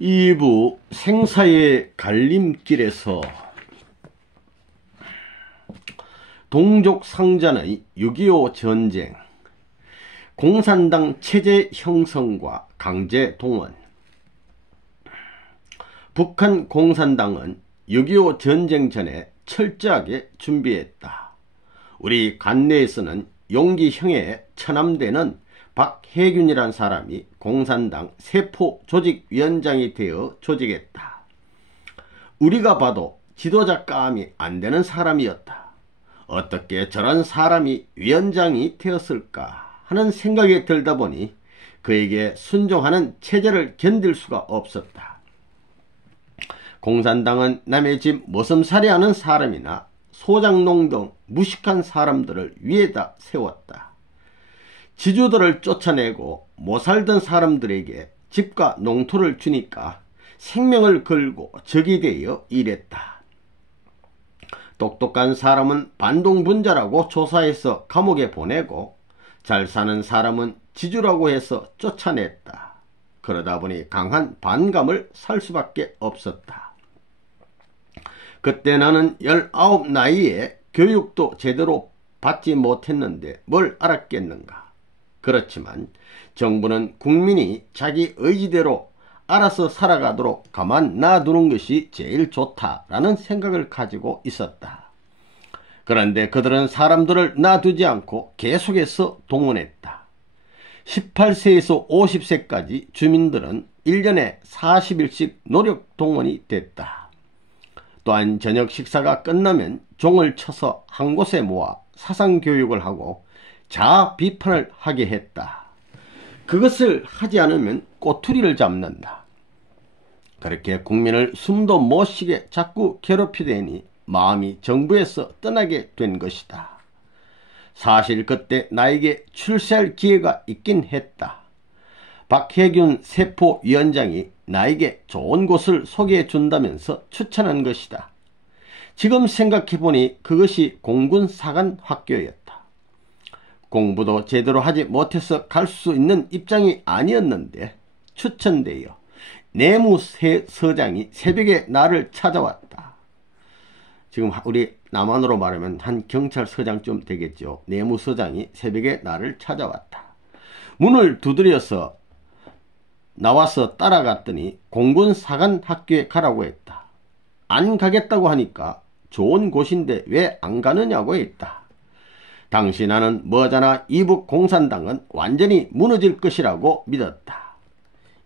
2부 생사의 갈림길에서 동족 상잔의 6.25 전쟁, 공산당 체제 형성과 강제 동원. 북한 공산당은 6.25 전쟁 전에 철저하게 준비했다. 우리 관내에서는 용기형의 처남대는 박해균이란 사람이 공산당 세포 조직위원장이 되어 조직했다. 우리가 봐도 지도자감이 안 되는 사람이었다. 어떻게 저런 사람이 위원장이 되었을까 하는 생각이 들다 보니 그에게 순종하는 체제를 견딜 수가 없었다. 공산당은 남의 집 머슴살이하는 사람이나 소장농 등 무식한 사람들을 위에다 세웠다. 지주들을 쫓아내고 못 살던 사람들에게 집과 농토를 주니까 생명을 걸고 적이 되어 일했다. 똑똑한 사람은 반동분자라고 조사해서 감옥에 보내고 잘 사는 사람은 지주라고 해서 쫓아냈다. 그러다 보니 강한 반감을 살 수밖에 없었다. 그때 나는 19 나이에 교육도 제대로 받지 못했는데 뭘 알았겠는가. 그렇지만 정부는 국민이 자기 의지대로 알아서 살아가도록 가만 놔두는 것이 제일 좋다라는 생각을 가지고 있었다. 그런데 그들은 사람들을 놔두지 않고 계속해서 동원했다. 18세에서 50세까지 주민들은 1년에 40일씩 노력 동원이 됐다. 또한 저녁 식사가 끝나면 종을 쳐서 한 곳에 모아 사상교육을 하고 자아 비판을 하게 했다. 그것을 하지 않으면 꼬투리를 잡는다. 그렇게 국민을 숨도 못 쉬게 자꾸 괴롭히더니 마음이 정부에서 떠나게 된 것이다. 사실 그때 나에게 출세할 기회가 있긴 했다. 박해균 세포위원장이 나에게 좋은 곳을 소개해 준다면서 추천한 것이다. 지금 생각해보니 그것이 공군사관학교였다. 공부도 제대로 하지 못해서 갈 수 있는 입장이 아니었는데 추천되어 내무서장이 새벽에 나를 찾아왔다. 지금 우리 남한으로 말하면 한 경찰서장쯤 되겠죠. 내무서장이 새벽에 나를 찾아왔다. 문을 두드려서 나와서 따라갔더니 공군사관학교에 가라고 했다. 안 가겠다고 하니까 좋은 곳인데 왜 안 가느냐고 했다. 당시 나는 머지않아 이북 공산당은 완전히 무너질 것이라고 믿었다.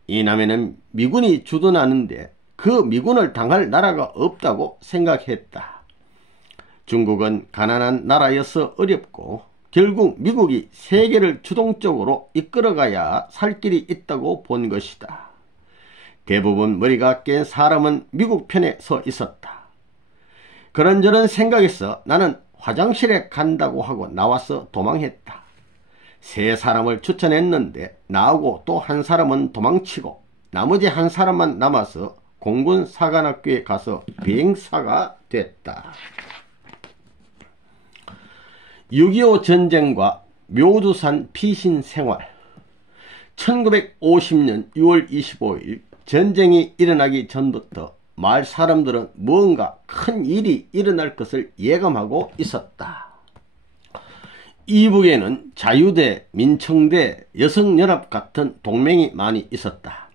이남에는 미군이 주둔하는데 그 미군을 당할 나라가 없다고 생각했다. 중국은 가난한 나라여서 어렵고 결국 미국이 세계를 주동적으로 이끌어가야 살 길이 있다고 본 것이다. 대부분 머리가 깬 사람은 미국 편에 서 있었다. 그런저런 생각에서 나는 화장실에 간다고 하고 나와서 도망했다. 3사람을 추천했는데 나하고 또 한 사람은 도망치고 나머지 한 사람만 남아서 공군사관학교에 가서 비행사가 됐다. 6.25 전쟁과 묘두산 피신 생활. 1950년 6월 25일 전쟁이 일어나기 전부터 마을 사람들은 뭔가 큰 일이 일어날 것을 예감하고 있었다. 이북에는 자유대, 민청대, 여성연합 같은 동맹이 많이 있었다.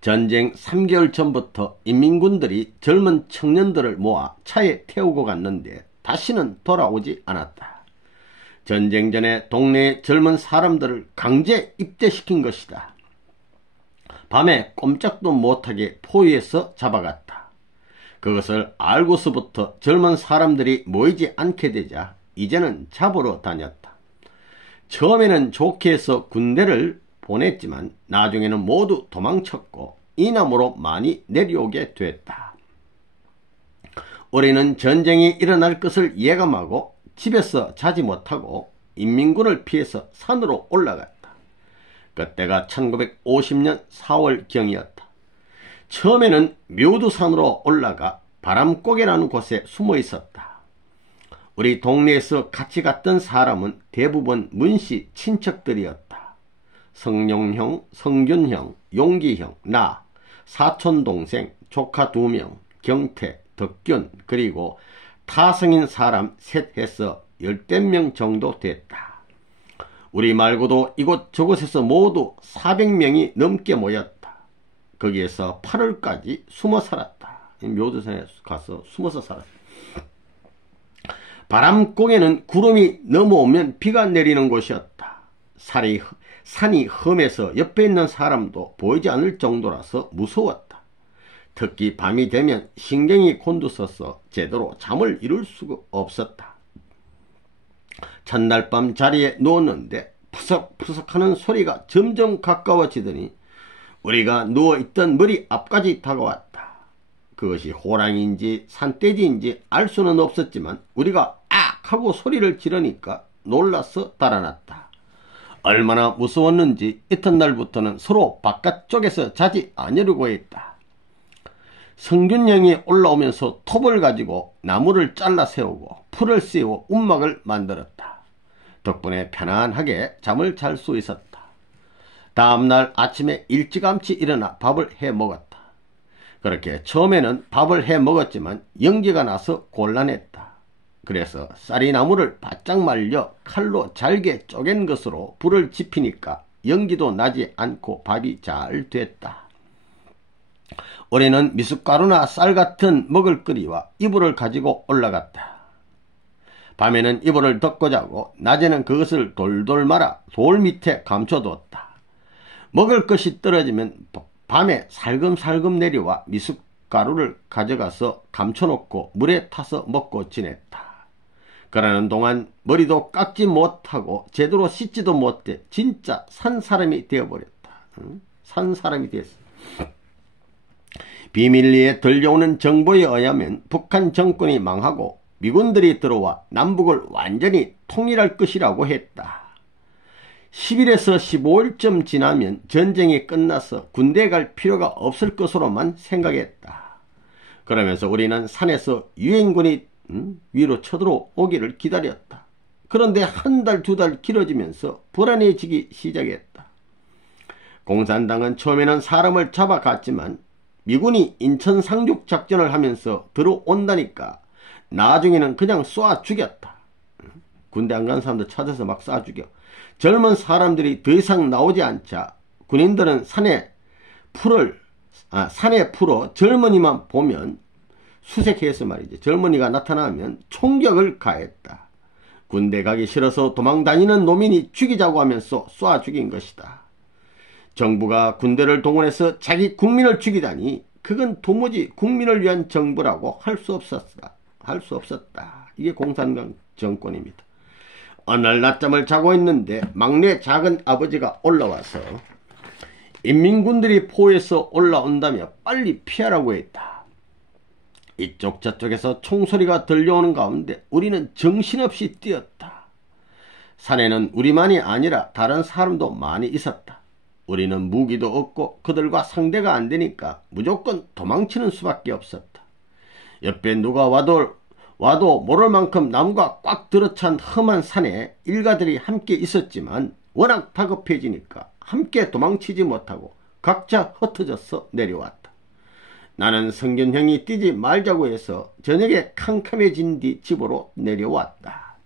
전쟁 3개월 전부터 인민군들이 젊은 청년들을 모아 차에 태우고 갔는데 다시는 돌아오지 않았다. 전쟁 전에 동네의 젊은 사람들을 강제 입대시킨 것이다. 밤에 꼼짝도 못하게 포위해서 잡아갔다. 그것을 알고서부터 젊은 사람들이 모이지 않게 되자 이제는 잡으러 다녔다. 처음에는 좋게 해서 군대를 보냈지만 나중에는 모두 도망쳤고 이남으로 많이 내려오게 됐다. 우리는 전쟁이 일어날 것을 예감하고 집에서 자지 못하고 인민군을 피해서 산으로 올라갔다. 그때가 1950년 4월경이었다. 처음에는 묘두산으로 올라가 바람고개라는 곳에 숨어 있었다. 우리 동네에서 같이 갔던 사람은 대부분 문씨 친척들이었다. 성룡형, 성균형, 용기형, 나 사촌동생, 조카 2명, 경태, 덕균, 그리고 타성인 사람 셋 해서 10명 정도 됐다. 우리 말고도 이곳저곳에서 모두 400명이 넘게 모였다. 거기에서 8월까지 숨어 살았다. 묘두산에 가서 숨어서 살았다. 바람공에는 구름이 넘어오면 비가 내리는 곳이었다. 산이 험해서 옆에 있는 사람도 보이지 않을 정도라서 무서웠다. 특히 밤이 되면 신경이 곤두서서 제대로 잠을 이룰 수가 없었다. 첫날 밤 자리에 누웠는데 푸석푸석하는 소리가 점점 가까워지더니 우리가 누워있던 머리 앞까지 다가왔다. 그것이 호랑이인지 산돼지인지 알 수는 없었지만 우리가 악 하고 소리를 지르니까 놀라서 달아났다. 얼마나 무서웠는지 이튿날부터는 서로 바깥쪽에서 자지 않으려고 했다. 성균형이 올라오면서 톱을 가지고 나무를 잘라 세우고 풀을 씌워 움막을 만들었다. 덕분에 편안하게 잠을 잘 수 있었다. 다음날 아침에 일찌감치 일어나 밥을 해 먹었다. 그렇게 처음에는 밥을 해 먹었지만 연기가 나서 곤란했다. 그래서 쌀이 나무를 바짝 말려 칼로 잘게 쪼갠 것으로 불을 지피니까 연기도 나지 않고 밥이 잘 됐다. 올해는 미숫가루나 쌀 같은 먹을거리와 이불을 가지고 올라갔다. 밤에는 이불을 덮고 자고 낮에는 그것을 돌돌 말아 돌 밑에 감춰뒀다. 먹을 것이 떨어지면 밤에 살금살금 내려와 미숫가루를 가져가서 감춰놓고 물에 타서 먹고 지냈다. 그러는 동안 머리도 깎지 못하고 제대로 씻지도 못해 진짜 산 사람이 되어버렸다. 산 사람이 됐어. 비밀리에 들려오는 정보에 의하면 북한 정권이 망하고 미군들이 들어와 남북을 완전히 통일할 것이라고 했다. 10일에서 15일쯤 지나면 전쟁이 끝나서 군대에 갈 필요가 없을 것으로만 생각했다. 그러면서 우리는 산에서 유엔군이 위로 쳐들어오기를 기다렸다. 그런데 한 달, 2달 길어지면서 불안해지기 시작했다. 공산당은 처음에는 사람을 잡아갔지만 미군이 인천 상륙 작전을 하면서 들어온다니까 나중에는 그냥 쏴 죽였다. 군대 안 간 사람들 찾아서 막 쏴 죽여. 젊은 사람들이 더 이상 나오지 않자 군인들은 산에 풀어 젊은이만 보면 수색해서 말이지. 젊은이가 나타나면 총격을 가했다. 군대 가기 싫어서 도망다니는 노민이 죽이자고 하면서 쏴 죽인 것이다. 정부가 군대를 동원해서 자기 국민을 죽이다니 그건 도무지 국민을 위한 정부라고 할 수 없었다. 이게 공산당 정권입니다. 어느 날 낮잠을 자고 있는데 막내 작은 아버지가 올라와서 인민군들이 포에서 올라온다며 빨리 피하라고 했다. 이쪽 저쪽에서 총소리가 들려오는 가운데 우리는 정신없이 뛰었다. 산에는 우리만이 아니라 다른 사람도 많이 있었다. 우리는 무기도 없고 그들과 상대가 안 되니까 무조건 도망치는 수밖에 없었다. 옆에 누가 와도 모를 만큼 나무가 꽉 들어찬 험한 산에 일가들이 함께 있었지만 워낙 다급해지니까 함께 도망치지 못하고 각자 흩어져서 내려왔다. 나는 성균형이 뛰지 말자고 해서 저녁에 캄캄해진 뒤 집으로 내려왔다.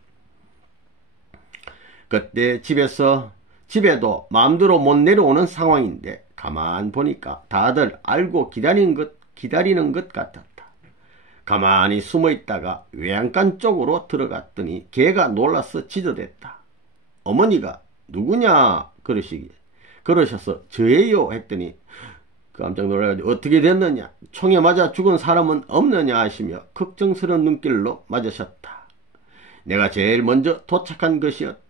그때 집에도 마음대로 못 내려오는 상황인데 가만 보니까 다들 알고 기다리는 것 같았다. 가만히 숨어있다가 외양간 쪽으로 들어갔더니 개가 놀라서 짖어댔다. 어머니가 누구냐 그러셔서 저예요 했더니 깜짝 놀라가지고 어떻게 됐느냐, 총에 맞아 죽은 사람은 없느냐 하시며 걱정스러운 눈길로 맞으셨다. 내가 제일 먼저 도착한 것이었다.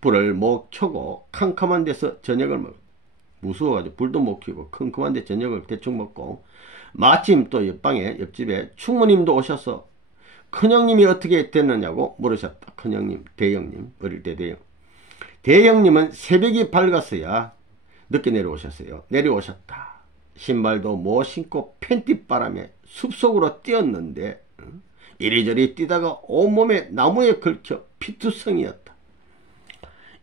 불을 못 켜고 캄캄한 데서 저녁을 먹었다. 무서워가지고 불도 못 켜고 컴컴한 데 저녁을 대충 먹고 마침 또 옆집에 충무님도 오셔서 큰형님이 어떻게 됐느냐고 물으셨다. 큰형님, 대형님, 어릴 때 대형님은 새벽이 밝았어야 늦게 내려오셨다. 신발도 못 신고 팬티바람에 숲속으로 뛰었는데 이리저리 뛰다가 온몸에 나무에 걸쳐 피투성이었다.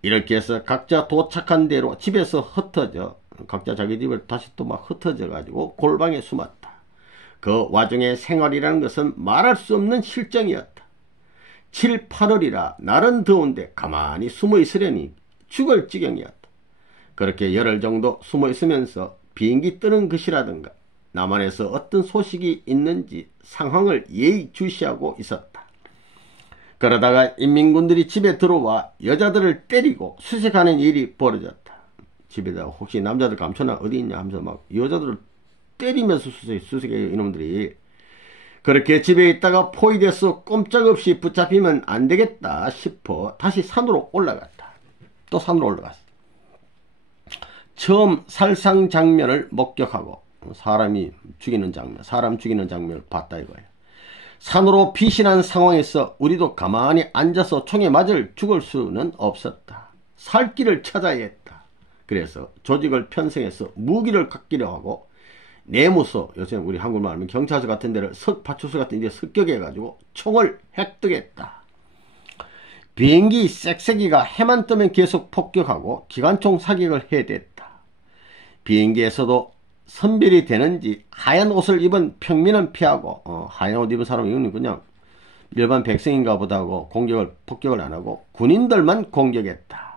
이렇게 해서 각자 도착한 대로 집에서 흩어져 각자 자기 집을 다시 또 막 흩어져 가지고 골방에 숨었다. 그 와중에 생활이라는 것은 말할 수 없는 실정이었다. 7, 8월이라 날은 더운데 가만히 숨어 있으려니 죽을 지경이었다. 그렇게 열흘 정도 숨어 있으면서 비행기 뜨는 것이라든가 남한에서 어떤 소식이 있는지 상황을 예의주시하고 있었다. 그러다가 인민군들이 집에 들어와 여자들을 때리고 수색하는 일이 벌어졌다. 집에다가 혹시 남자들 감춰나 어디 있냐 하면서 막 여자들을 때리면서 수색해요, 이놈들이. 그렇게 집에 있다가 포위돼서 꼼짝없이 붙잡히면 안 되겠다 싶어 다시 산으로 올라갔다. 또 산으로 올라갔어. 처음 살상 장면을 목격하고 사람 죽이는 장면을 봤다 이거예요. 산으로 피신한 상황에서 우리도 가만히 앉아서 총에 맞을 죽을 수는 없었다. 살 길을 찾아야 했다. 그래서 조직을 편성해서 무기를 갖기로 하고 내무소, 요새 우리 한국말 하면 경찰서 같은 데를 파출소 같은 데 습격해가지고 총을 획득했다. 비행기 쌕쌕이가 해만 뜨면 계속 폭격하고 기관총 사격을 해댔다. 비행기에서도 선별이 되는지 하얀 옷을 입은 평민은 피하고 하얀 옷 입은 사람은 이거는 그냥 일반 백성인가 보다 하고 폭격을 안 하고 군인들만 공격했다.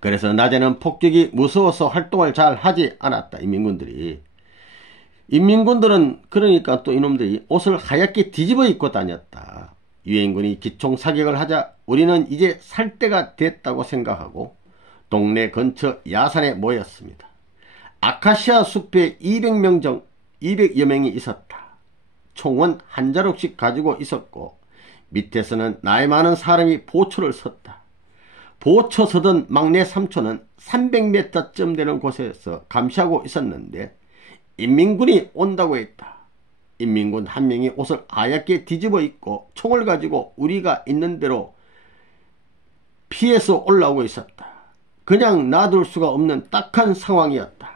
그래서 낮에는 폭격이 무서워서 활동을 잘 하지 않았다. 인민군들은 그러니까 또 이놈들이 옷을 하얗게 뒤집어 입고 다녔다. 유엔군이 기총 사격을 하자 우리는 이제 살 때가 됐다고 생각하고 동네 근처 야산에 모였습니다. 아카시아 숲에 200여 명이 있었다. 총은 한 자루씩 가지고 있었고 밑에서는 나이 많은 사람이 보초를 섰다. 보초 서던 막내 삼촌은 300m쯤 되는 곳에서 감시하고 있었는데 인민군이 온다고 했다. 인민군 한 명이 옷을 하얗게 뒤집어 입고 총을 가지고 우리가 있는 대로 피해서 올라오고 있었다. 그냥 놔둘 수가 없는 딱한 상황이었다.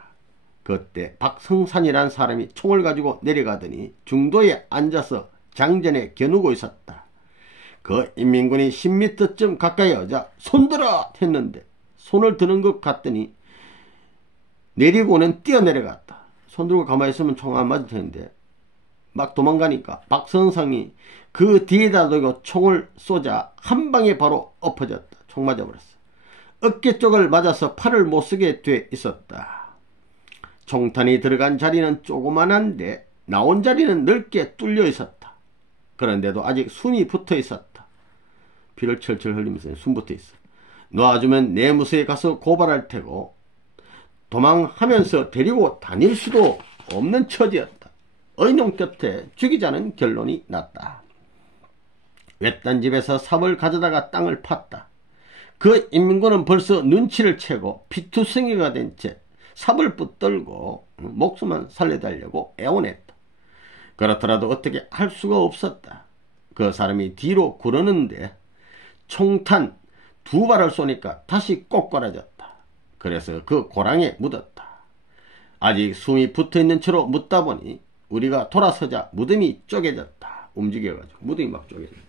그때 박성산이라는 사람이 총을 가지고 내려가더니 중도에 앉아서 장전에 겨누고 있었다. 그 인민군이 10m쯤 가까이 오자 손들어 했는데 손을 드는 것 같더니 내리고는 뛰어내려갔다. 손들고 가만히 있으면 총 안 맞을 텐데 막 도망가니까 박성상이 그 뒤에다 두고 총을 쏘자 한 방에 바로 엎어졌다. 총 맞아버렸어. 어깨 쪽을 맞아서 팔을 못쓰게 돼 있었다. 총탄이 들어간 자리는 조그만한데 나온 자리는 넓게 뚫려 있었다. 그런데도 아직 숨이 붙어 있었다. 피를 철철 흘리면서 숨 붙어 있어. 놔주면 내무소에 가서 고발할 테고 도망하면서 데리고 다닐 수도 없는 처지였다. 의논 끝에 죽이자는 결론이 났다. 외딴 집에서 삽을 가져다가 땅을 팠다. 그 인민군은 벌써 눈치를 채고 피투성이가 된 채 삽을 붙들고 목숨만 살려달라고 애원했다. 그렇더라도 어떻게 할 수가 없었다. 그 사람이 뒤로 구르는데 총탄 2발을 쏘니까 다시 꼬꾸라졌다. 그래서 그 고랑에 묻었다. 아직 숨이 붙어있는 채로 묻다 보니 우리가 돌아서자 무덤이 쪼개졌다. 움직여가지고 무덤이 막 쪼개졌다.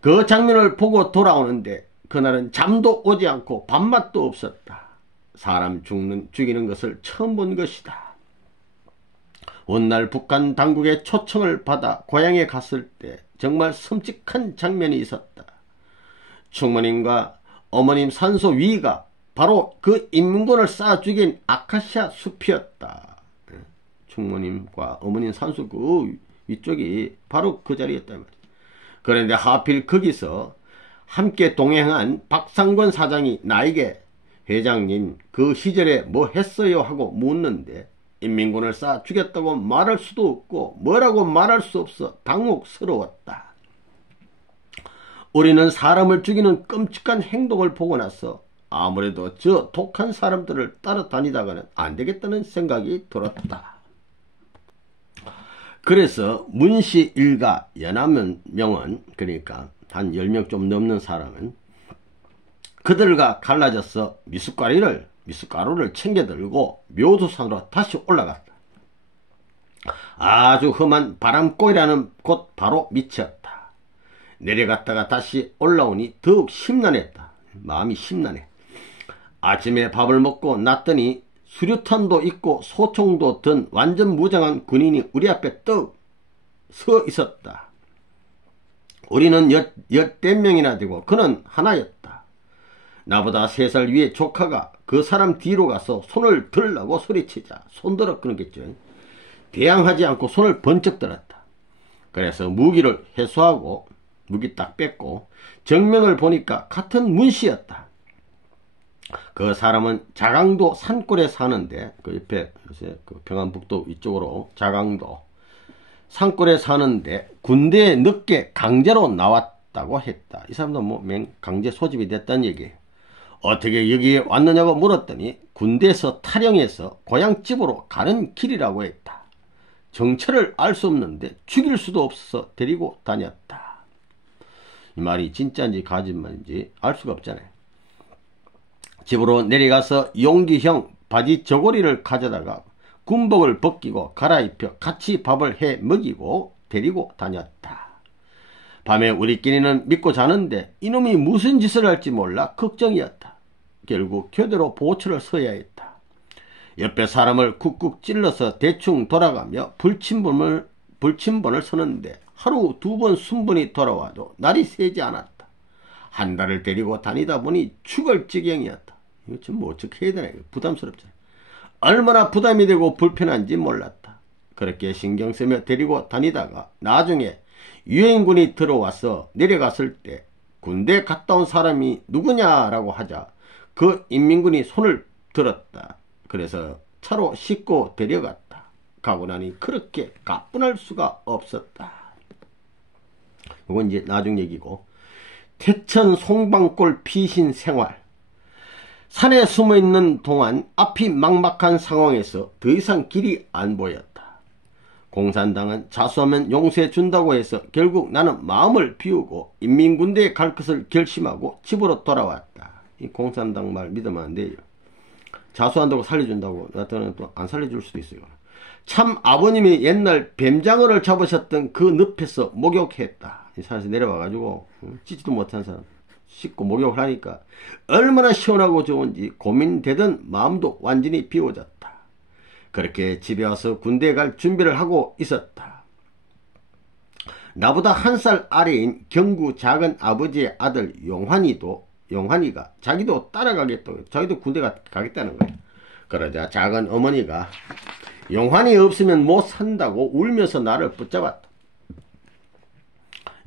그 장면을 보고 돌아오는데 그날은 잠도 오지 않고 밥맛도 없었다. 사람 죽이는 것을 처음 본 것이다. 훗날 북한 당국의 초청을 받아 고향에 갔을 때 정말 섬찟한 장면이 있었다. 충모님과 어머님 산소 위가 바로 그 인민군을 쏴 죽인 아카시아 숲이었다. 충모님과 어머님 산소 그 위쪽이 바로 그 자리였단 말이야. 그런데 하필 거기서 함께 동행한 박상권 사장이 나에게 회장님 그 시절에 뭐 했어요 하고 묻는데 인민군을 쏴 죽였다고 말할 수도 없고 뭐라고 말할 수 없어 당혹스러웠다. 우리는 사람을 죽이는 끔찍한 행동을 보고 나서 아무래도 저 독한 사람들을 따라다니다가는 안 되겠다는 생각이 들었다. 그래서 문씨 일가 연합명은 그러니까 한 10명 좀 넘는 사람은 그들과 갈라져서 미숫가루를 챙겨 들고 묘두산으로 다시 올라갔다. 아주 험한 바람골이라는 곳 바로 밑이었다. 내려갔다가 다시 올라오니 더욱 심란했다. 마음이 심란해. 아침에 밥을 먹고 났더니 수류탄도 있고 소총도 든 완전 무장한 군인이 우리 앞에 떡 서 있었다. 우리는 10몇 명이나 되고 그는 하나였다. 나보다 3살 위의 조카가 그 사람 뒤로 가서 손을 들라고 소리치자 손들어 끊었겠죠. 대항하지 않고 손을 번쩍 들었다. 그래서 무기를 회수하고 무기 딱 뺐고 정명을 보니까 같은 문씨였다. 그 사람은 자강도 산골에 사는데 그 옆에 그 평안북도 이쪽으로 자강도 산골에 사는데 군대에 늦게 강제로 나왔다고 했다. 이 사람도 뭐 강제 소집이 됐다는 얘기예요. 어떻게 여기에 왔느냐고 물었더니 군대에서 탈영해서 고향집으로 가는 길이라고 했다. 정체를 알 수 없는데 죽일 수도 없어서 데리고 다녔다. 이 말이 진짜인지 거짓말인지 알 수가 없잖아요. 집으로 내려가서 용기형 바지 저고리를 가져다가 군복을 벗기고 갈아입혀 같이 밥을 해 먹이고 데리고 다녔다. 밤에 우리끼리는 믿고 자는데 이놈이 무슨 짓을 할지 몰라 걱정이었다. 결국 교대로 보초를 서야 했다. 옆에 사람을 쿡쿡 찔러서 대충 돌아가며 불침번을 서는데 하루 2번 순번이 돌아와도 날이 새지 않았다. 한 달을 데리고 다니다 보니 죽을 지경이었다. 이거 좀 뭐 어떻게 해야 되나, 부담스럽잖아. 얼마나 부담이 되고 불편한지 몰랐다. 그렇게 신경 쓰며 데리고 다니다가 나중에 유엔군이 들어와서 내려갔을 때 군대 갔다 온 사람이 누구냐라고 하자 그 인민군이 손을 들었다. 그래서 차로 싣고 데려갔다. 가고 나니 그렇게 가뿐할 수가 없었다. 이건 이제 나중 얘기고. 태천 송방골 피신 생활. 산에 숨어있는 동안 앞이 막막한 상황에서 더 이상 길이 안 보였다. 공산당은 자수하면 용서해준다고 해서 결국 나는 마음을 비우고 인민군대에 갈 것을 결심하고 집으로 돌아왔다. 이 공산당 말 믿으면 안 돼요. 자수한다고 살려준다고 나한테는 또 안 살려줄 수도 있어요. 참 아버님이 옛날 뱀장어를 잡으셨던 그 늪에서 목욕했다. 이 산에서 내려와가지고 찢지도 못한 사람 씻고 목욕을 하니까 얼마나 시원하고 좋은지 고민되던 마음도 완전히 비워졌다. 그렇게 집에 와서 군대에 갈 준비를 하고 있었다. 나보다 1살 아래인 경구 작은 아버지의 아들 용환이가 자기도 따라가겠다고, 자기도 군대 가겠다는 거야. 그러자 작은 어머니가 용환이 없으면 못 산다고 울면서 나를 붙잡았다.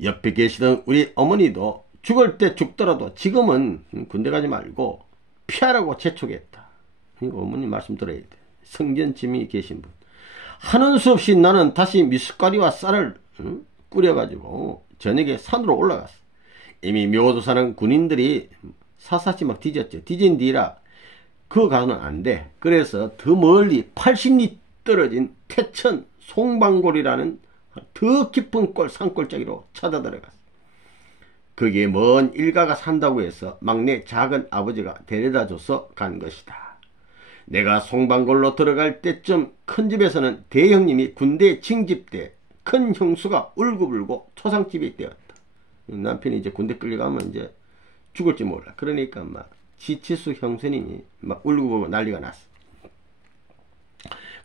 옆에 계시던 우리 어머니도 죽을 때 죽더라도 지금은 군대 가지 말고 피하라고 재촉했다. 어머니 말씀 들어야 돼. 성전짐이 계신 분. 하는 수 없이 나는 다시 미숫가리와 쌀을 끓여가지고 저녁에 산으로 올라갔어. 이미 묘도 사는 군인들이 사사시 막 뒤졌죠. 뒤진 뒤라 그거 가는 안 돼. 그래서 더 멀리 80리 떨어진 태천 송방골이라는 더 깊은 산골짜기로 찾아 들어갔어. 거기에 먼 일가가 산다고 해서 막내 작은 아버지가 데려다 줘서 간 것이다. 내가 송방골로 들어갈 때쯤 큰 집에서는 대형님이 군대에 징집돼 큰 형수가 울고불고 초상집이 되었다. 남편이 이제 군대 끌려가면 이제 죽을지 몰라. 그러니까 막 지치수 형수님이 막 울고불고 난리가 났어.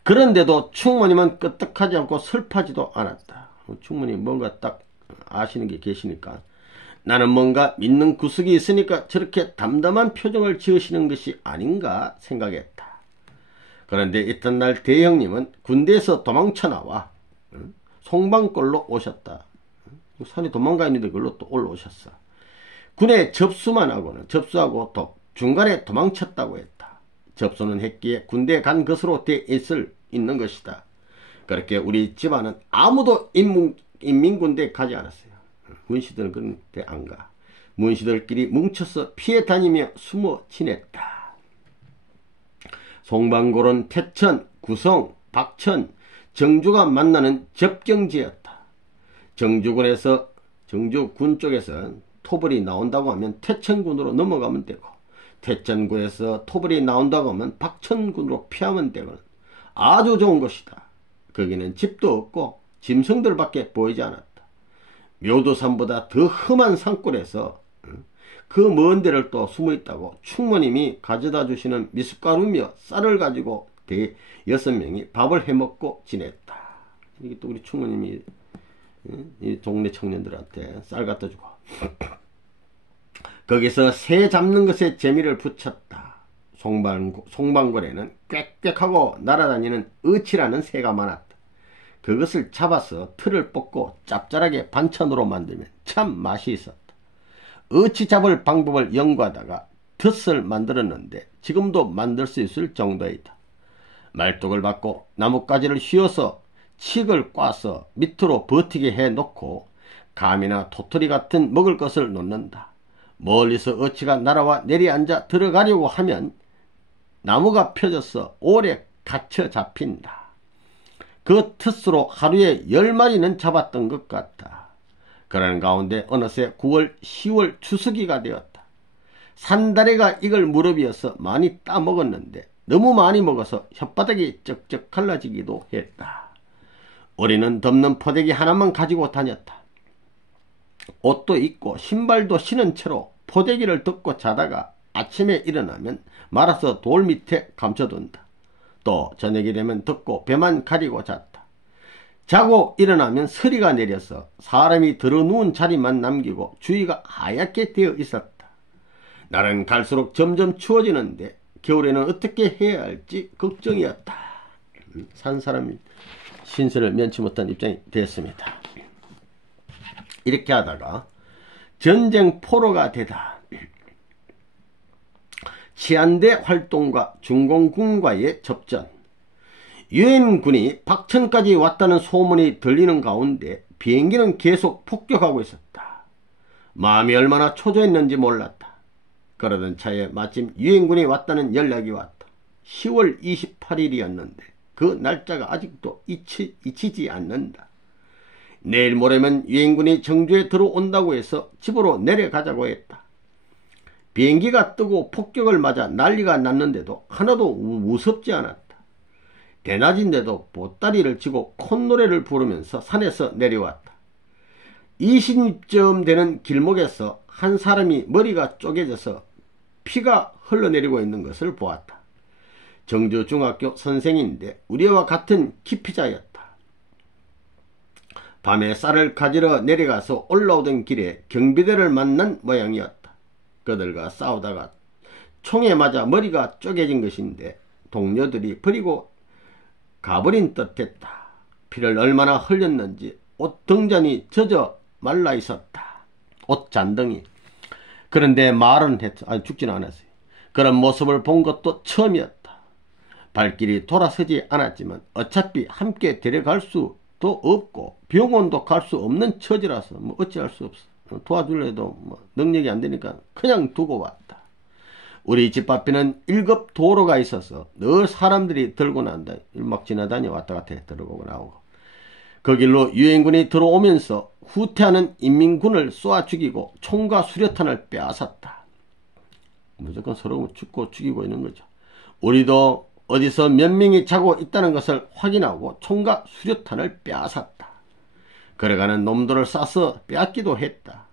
그런데도 충모님은 끄떡하지 않고 슬퍼하지도 않았다. 충모님 뭔가 딱 아시는 게 계시니까 나는 뭔가 믿는 구석이 있으니까 저렇게 담담한 표정을 지으시는 것이 아닌가 생각했다. 그런데 이튿날 대형님은 군대에서 도망쳐 나와 송방골로 오셨다. 산에 도망가 있는데 그걸로 또 올라오셨어. 군에 접수하고 중간에 도망쳤다고 했다. 접수는 했기에 군대에 간 것으로 돼 있는 것이다. 그렇게 우리 집안은 아무도 인민군대에 가지 않았어요. 문씨들은 그런 데 안 가. 문씨들끼리 뭉쳐서 피해 다니며 숨어 지냈다. 송방골은 태천, 구성, 박천, 정주가 만나는 접경지였다. 정주군 쪽에서 토벌이 나온다고 하면 태천군으로 넘어가면 되고, 태천군에서 토벌이 나온다고 하면 박천군으로 피하면 되고 아주 좋은 것이다. 거기는 집도 없고 짐승들밖에 보이지 않았다. 묘도산보다 더 험한 산골에서 그 먼 데를 또 숨어 있다고 충모님이 가져다 주시는 미숫가루며 쌀을 가지고 6명이 밥을 해먹고 지냈다. 이게 또 우리 충모님이 이 동네 청년들한테 쌀 갖다 주고 거기서 새 잡는 것에 재미를 붙였다. 송방골에는 꽥꽥하고 날아다니는 어치라는 새가 많았다. 그것을 잡아서 틀을 뽑고 짭짤하게 반찬으로 만들면 참 맛이 있었다. 어치 잡을 방법을 연구하다가 덫을 만들었는데 지금도 만들 수 있을 정도이다. 말뚝을 받고 나뭇가지를 휘어서 칡을 꽈서 밑으로 버티게 해놓고 감이나 토토리 같은 먹을 것을 놓는다. 멀리서 어치가 날아와 내려앉아 들어가려고 하면 나무가 펴져서 오래 갇혀 잡힌다. 그 텄으로 하루에 10마리는 잡았던 것 같다. 그러는 가운데 어느새 9월, 10월 추수기가 되었다. 산다래가 이걸 무렵이어서 많이 따먹었는데 너무 많이 먹어서 혓바닥이 쩍쩍 갈라지기도 했다. 우리는 덮는 포대기 하나만 가지고 다녔다. 옷도 입고 신발도 신은 채로 포대기를 덮고 자다가 아침에 일어나면 말아서 돌 밑에 감춰둔다. 또 저녁이 되면 덮고 배만 가리고 잤다. 자고 일어나면 서리가 내려서 사람이 들어누운 자리만 남기고 주위가 하얗게 되어 있었다. 날은 갈수록 점점 추워지는데 겨울에는 어떻게 해야 할지 걱정이었다. 산 사람이 신세를 면치 못한 입장이 되었습니다. 이렇게 하다가 전쟁 포로가 되다. 치안대 활동과 중공군과의 접전. 유엔군이 박천까지 왔다는 소문이 들리는 가운데 비행기는 계속 폭격하고 있었다. 마음이 얼마나 초조했는지 몰랐다. 그러던 차에 마침 유엔군이 왔다는 연락이 왔다. 10월 28일이었는데 그 날짜가 아직도 잊히지 않는다. 내일 모레면 유엔군이 정주에 들어온다고 해서 집으로 내려가자고 했다. 비행기가 뜨고 폭격을 맞아 난리가 났는데도 하나도 무섭지 않았다. 대낮인데도 보따리를 쥐고 콧노래를 부르면서 산에서 내려왔다. 20점 되는 길목에서 한 사람이 머리가 쪼개져서 피가 흘러내리고 있는 것을 보았다. 정주중학교 선생인데 우리와 같은 키피자였다. 밤에 쌀을 가지러 내려가서 올라오던 길에 경비대를 만난 모양이었다. 그들과 싸우다가 총에 맞아 머리가 쪼개진 것인데 동료들이 버리고 가버린 듯했다. 피를 얼마나 흘렸는지 옷 등잔이 젖어 말라 있었다. 옷 잔등이. 그런데 말은 했죠. 죽지는 않았어요. 그런 모습을 본 것도 처음이었다. 발길이 돌아서지 않았지만 어차피 함께 데려갈 수도 없고 병원도 갈 수 없는 처지라서 어찌할 수 없어. 도와줄래도 능력이 안 되니까 그냥 두고 왔다. 우리 집 앞에는 1급 도로가 있어서 늘 사람들이 들고 난다. 막 지나다니 왔다 갔다 들어오고 나오고. 그 길로 유엔군이 들어오면서 후퇴하는 인민군을 쏘아 죽이고 총과 수류탄을 빼앗았다. 무조건 서로 죽고 죽이고 있는 거죠. 우리도 어디서 몇 명이 자고 있다는 것을 확인하고 총과 수류탄을 빼앗았다. 걸어가는 놈들을 쏴서 빼앗기도 했다.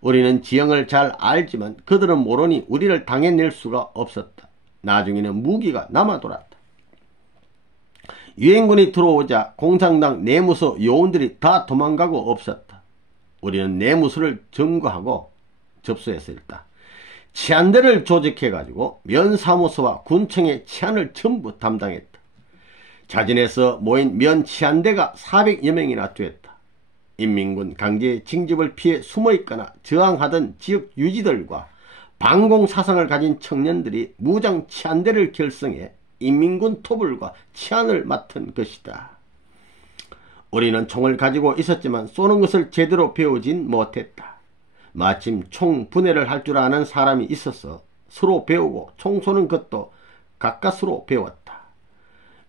우리는 지형을 잘 알지만 그들은 모르니 우리를 당해낼 수가 없었다. 나중에는 무기가 남아돌았다. 유엔군이 들어오자 공산당 내무소 요원들이 다 도망가고 없었다. 우리는 내무소를 점거하고 접수했었다. 치안대를 조직해가지고 면사무소와 군청의 치안을 전부 담당했다. 자진해서 모인 면치안대가 400여 명이나 되었다. 인민군 강제 징집을 피해 숨어있거나 저항하던 지역 유지들과 반공사상을 가진 청년들이 무장 치안대를 결성해 인민군 토불과 치안을 맡은 것이다. 우리는 총을 가지고 있었지만 쏘는 것을 제대로 배우진 못했다. 마침 총 분해를 할 줄 아는 사람이 있어서 서로 배우고 총 쏘는 것도 가까스로 배웠다.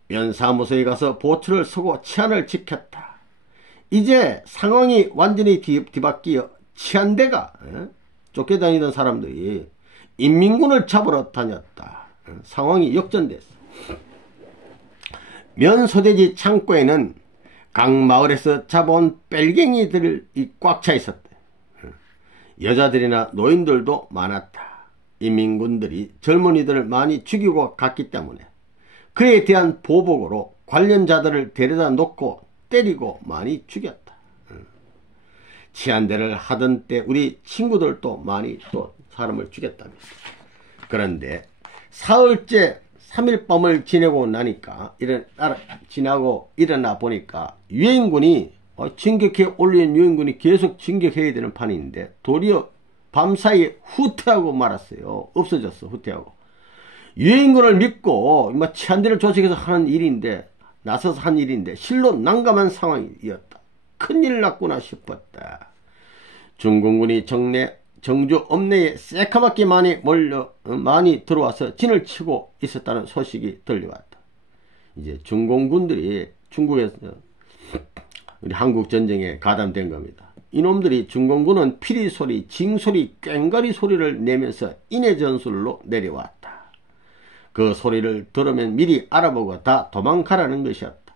면사무소에 가서 보초를 서고 치안을 지켰다. 이제 상황이 완전히 뒤바뀌어 치안대가 쫓겨다니던 사람들이 인민군을 잡으러 다녔다. 상황이 역전됐어. 면소대지 창고에는 각 마을에서 잡아온 뺄갱이들이 꽉 차 있었다. 여자들이나 노인들도 많았다. 인민군들이 젊은이들을 많이 죽이고 갔기 때문에 그에 대한 보복으로 관련자들을 데려다 놓고 때리고 많이 죽였다. 치안대를 하던 때 우리 친구들도 많이 또 사람을 죽였답니다. 그런데 사흘째 3일 밤을 지내고 나니까 지나고 일어나 보니까 유엔군이 진격해 올린 유엔군이 계속 진격해야 되는 판인데 도리어 밤사이에 후퇴하고 말았어요. 없어졌어. 후퇴하고. 유엔군을 믿고 치안대를 조직해서 하는 일인데 나서서 한 일인데 실로 난감한 상황이었다. 큰일 났구나 싶었다. 중공군이 정주 엄내에 새카맣게 많이 들어와서 진을 치고 있었다는 소식이 들려왔다. 이제 중공군들이 중국에서 우리 한국 전쟁에 가담된 겁니다. 이놈들이 중공군은 피리 소리, 징소리, 꽹과리 소리를 내면서 인해 전술로 내려왔다. 그 소리를 들으면 미리 알아보고 다 도망가라는 것이었다.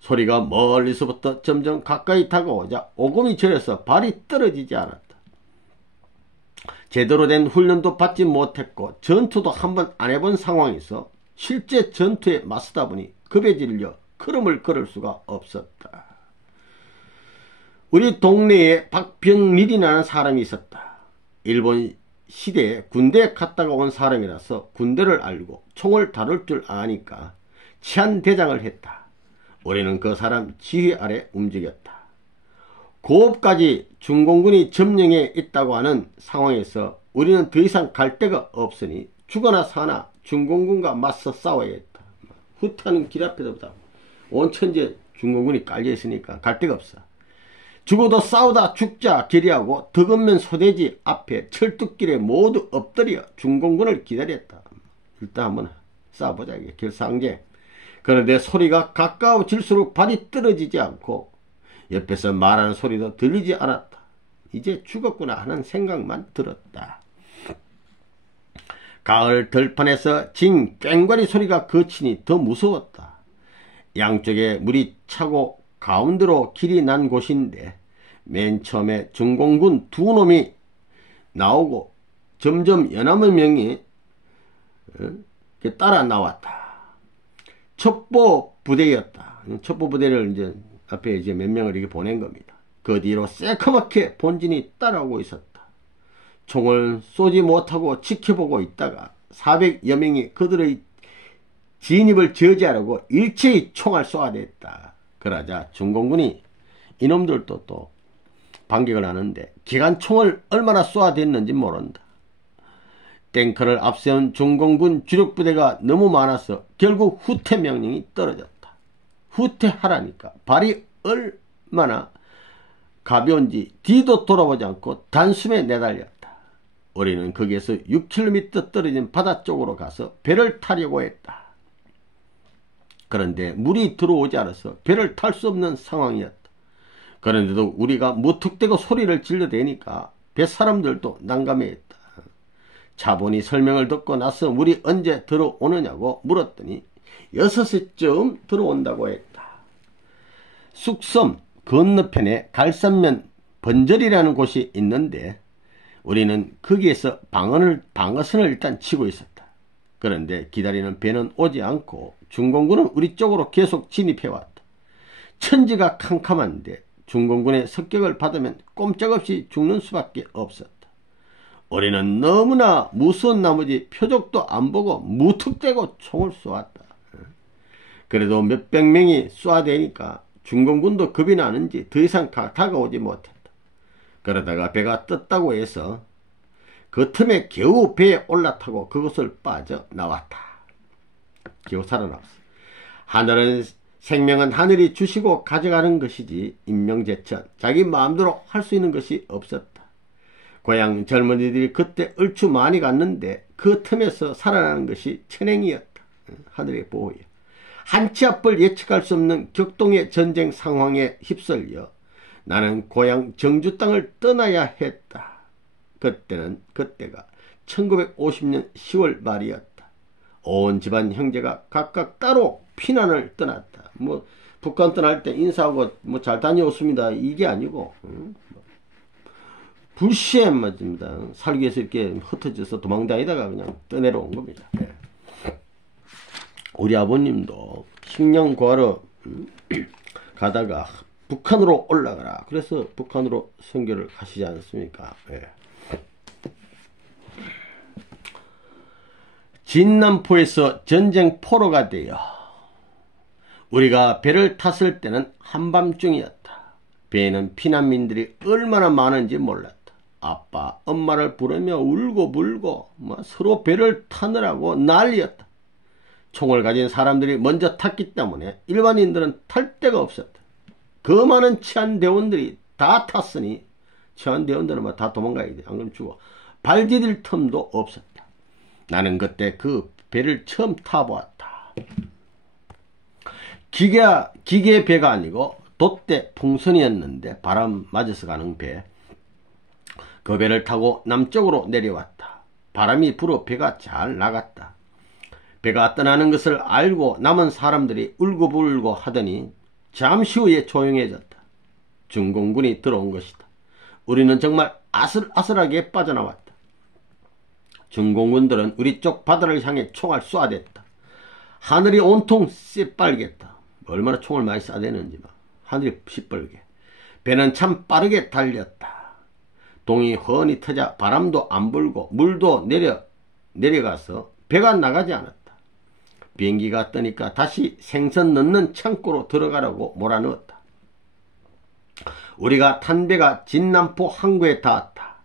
소리가 멀리서부터 점점 가까이 다가오자 오금이 저려서 발이 떨어지지 않았다. 제대로 된 훈련도 받지 못했고 전투도 한번 안 해본 상황에서 실제 전투에 맞서다 보니 급에 질려 걸음을 걸을 수가 없었다. 우리 동네에 박병밀이라는 사람이 있었다. 일본 시대에 군대에 갔다가 온 사람이라서 군대를 알고 총을 다룰 줄 아니까 치안대장을 했다. 우리는 그 사람 지휘 아래 움직였다. 고읍까지 중공군이 점령해 있다고 하는 상황에서 우리는 더 이상 갈 데가 없으니 죽거나 사나 중공군과 맞서 싸워야 했다. 후퇴하는 길 앞에서부터 온 천지에 중공군이 깔려 있으니까 갈 데가 없어. 죽어도 싸우다 죽자 결의하고 덕은면 소대지 앞에 철뚝길에 모두 엎드려 중공군을 기다렸다. 일단 한번 싸워보자. 이게 결상제. 그런데 소리가 가까워질수록 발이 떨어지지 않고 옆에서 말하는 소리도 들리지 않았다. 이제 죽었구나 하는 생각만 들었다. 가을 들판에서 진 꽹과리 소리가 거치니 더 무서웠다. 양쪽에 물이 차고 가운데로 길이 난 곳인데 맨 처음에 중공군 두 놈이 나오고 점점 연합의 명이 따라 나왔다. 첩보 부대였다. 첩보 부대를 이제 앞에 이제 몇 명을 이렇게 보낸 겁니다. 그 뒤로 새카맣게 본진이 따라오고 있었다. 총을 쏘지 못하고 지켜보고 있다가 400여 명이 그들의 진입을 저지하려고 일체의 총을 쏘아댔다. 그러자 중공군이 이놈들도 또 반격을 하는데 기관총을 얼마나 쏘아댔는지 모른다. 탱크를 앞세운 중공군 주력부대가 너무 많아서 결국 후퇴 명령이 떨어졌다. 후퇴하라니까 발이 얼마나 가벼운지 뒤도 돌아보지 않고 단숨에 내달렸다. 우리는 거기에서 6km 떨어진 바다 쪽으로 가서 배를 타려고 했다. 그런데 물이 들어오지 않아서 배를 탈 수 없는 상황이었다. 그런데도 우리가 무턱대고 소리를 질러대니까 뱃사람들도 난감해했다. 차분히 설명을 듣고 나서 우리 언제 들어오느냐고 물었더니 6시쯤 들어온다고 했다. 숙섬 건너편에 갈산면 번절이라는 곳이 있는데 우리는 거기에서 방어선을 일단 치고 있었다. 그런데 기다리는 배는 오지 않고 중공군은 우리 쪽으로 계속 진입해왔다. 천지가 캄캄한데 중공군의 습격을 받으면 꼼짝없이 죽는 수밖에 없었다. 우리는 너무나 무서운 나머지 표적도 안 보고 무턱대고 총을 쏘았다. 그래도 몇백 명이 쏘아대니까 중공군도 겁이 나는지 더 이상 다가오지 못했다. 그러다가 배가 떴다고 해서 그 틈에 겨우 배에 올라타고 그곳을 빠져나왔다. 겨우 살아나왔어. 하늘은 생명은 하늘이 주시고 가져가는 것이지 인명재천 자기 마음대로 할 수 있는 것이 없었다. 고향 젊은이들이 그때 얼추 많이 갔는데 그 틈에서 살아나는 것이 천행이었다. 하늘의 보호야. 한치 앞을 예측할 수 없는 격동의 전쟁 상황에 휩쓸려 나는 고향 정주 땅을 떠나야 했다. 그때가 1950년 10월 말이었다. 온 집안 형제가 각각 따로 피난을 떠났다. 북한 떠날 때 인사하고 잘 다녀왔습니다 이게 아니고 불시에 맞습니다. 살기 위해서 이렇게 흩어져서 도망다니다가 그냥 떠내려온 겁니다. 예. 우리 아버님도 식량 구하러 가다가 북한으로 올라가라. 그래서 북한으로 선교를 가시지 않습니까? 예. 진남포에서 전쟁 포로가 되어 우리가 배를 탔을 때는 한밤중이었다. 배에는 피난민들이 얼마나 많은지 몰랐다. 아빠, 엄마를 부르며 울고 불고 서로 배를 타느라고 난리였다. 총을 가진 사람들이 먼저 탔기 때문에 일반인들은 탈 데가 없었다. 그 많은 치안대원들이 다 탔으니 치안대원들은 다 도망가야 돼. 안 그러면 죽어. 발 디딜 틈도 없었다. 나는 그때 그 배를 처음 타보았다. 기계 배가 아니고 돛대 풍선이었는데 바람 맞아서 가는 배. 그 배를 타고 남쪽으로 내려왔다. 바람이 불어 배가 잘 나갔다. 배가 떠나는 것을 알고 남은 사람들이 울고불고 하더니 잠시 후에 조용해졌다. 중공군이 들어온 것이다. 우리는 정말 아슬아슬하게 빠져나왔다. 중공군들은 우리 쪽 바다를 향해 총알 쏘아댔다. 하늘이 온통 새빨겠다. 얼마나 총을 많이 쏴대는지 막. 하늘이 시뻘게. 배는 참 빠르게 달렸다. 동이 훤히 터자 바람도 안 불고 물도 내려가서 배가 나가지 않았다. 비행기가 뜨니까 다시 생선 넣는 창고로 들어가라고 몰아넣었다. 우리가 탄 배가 진남포 항구에 닿았다.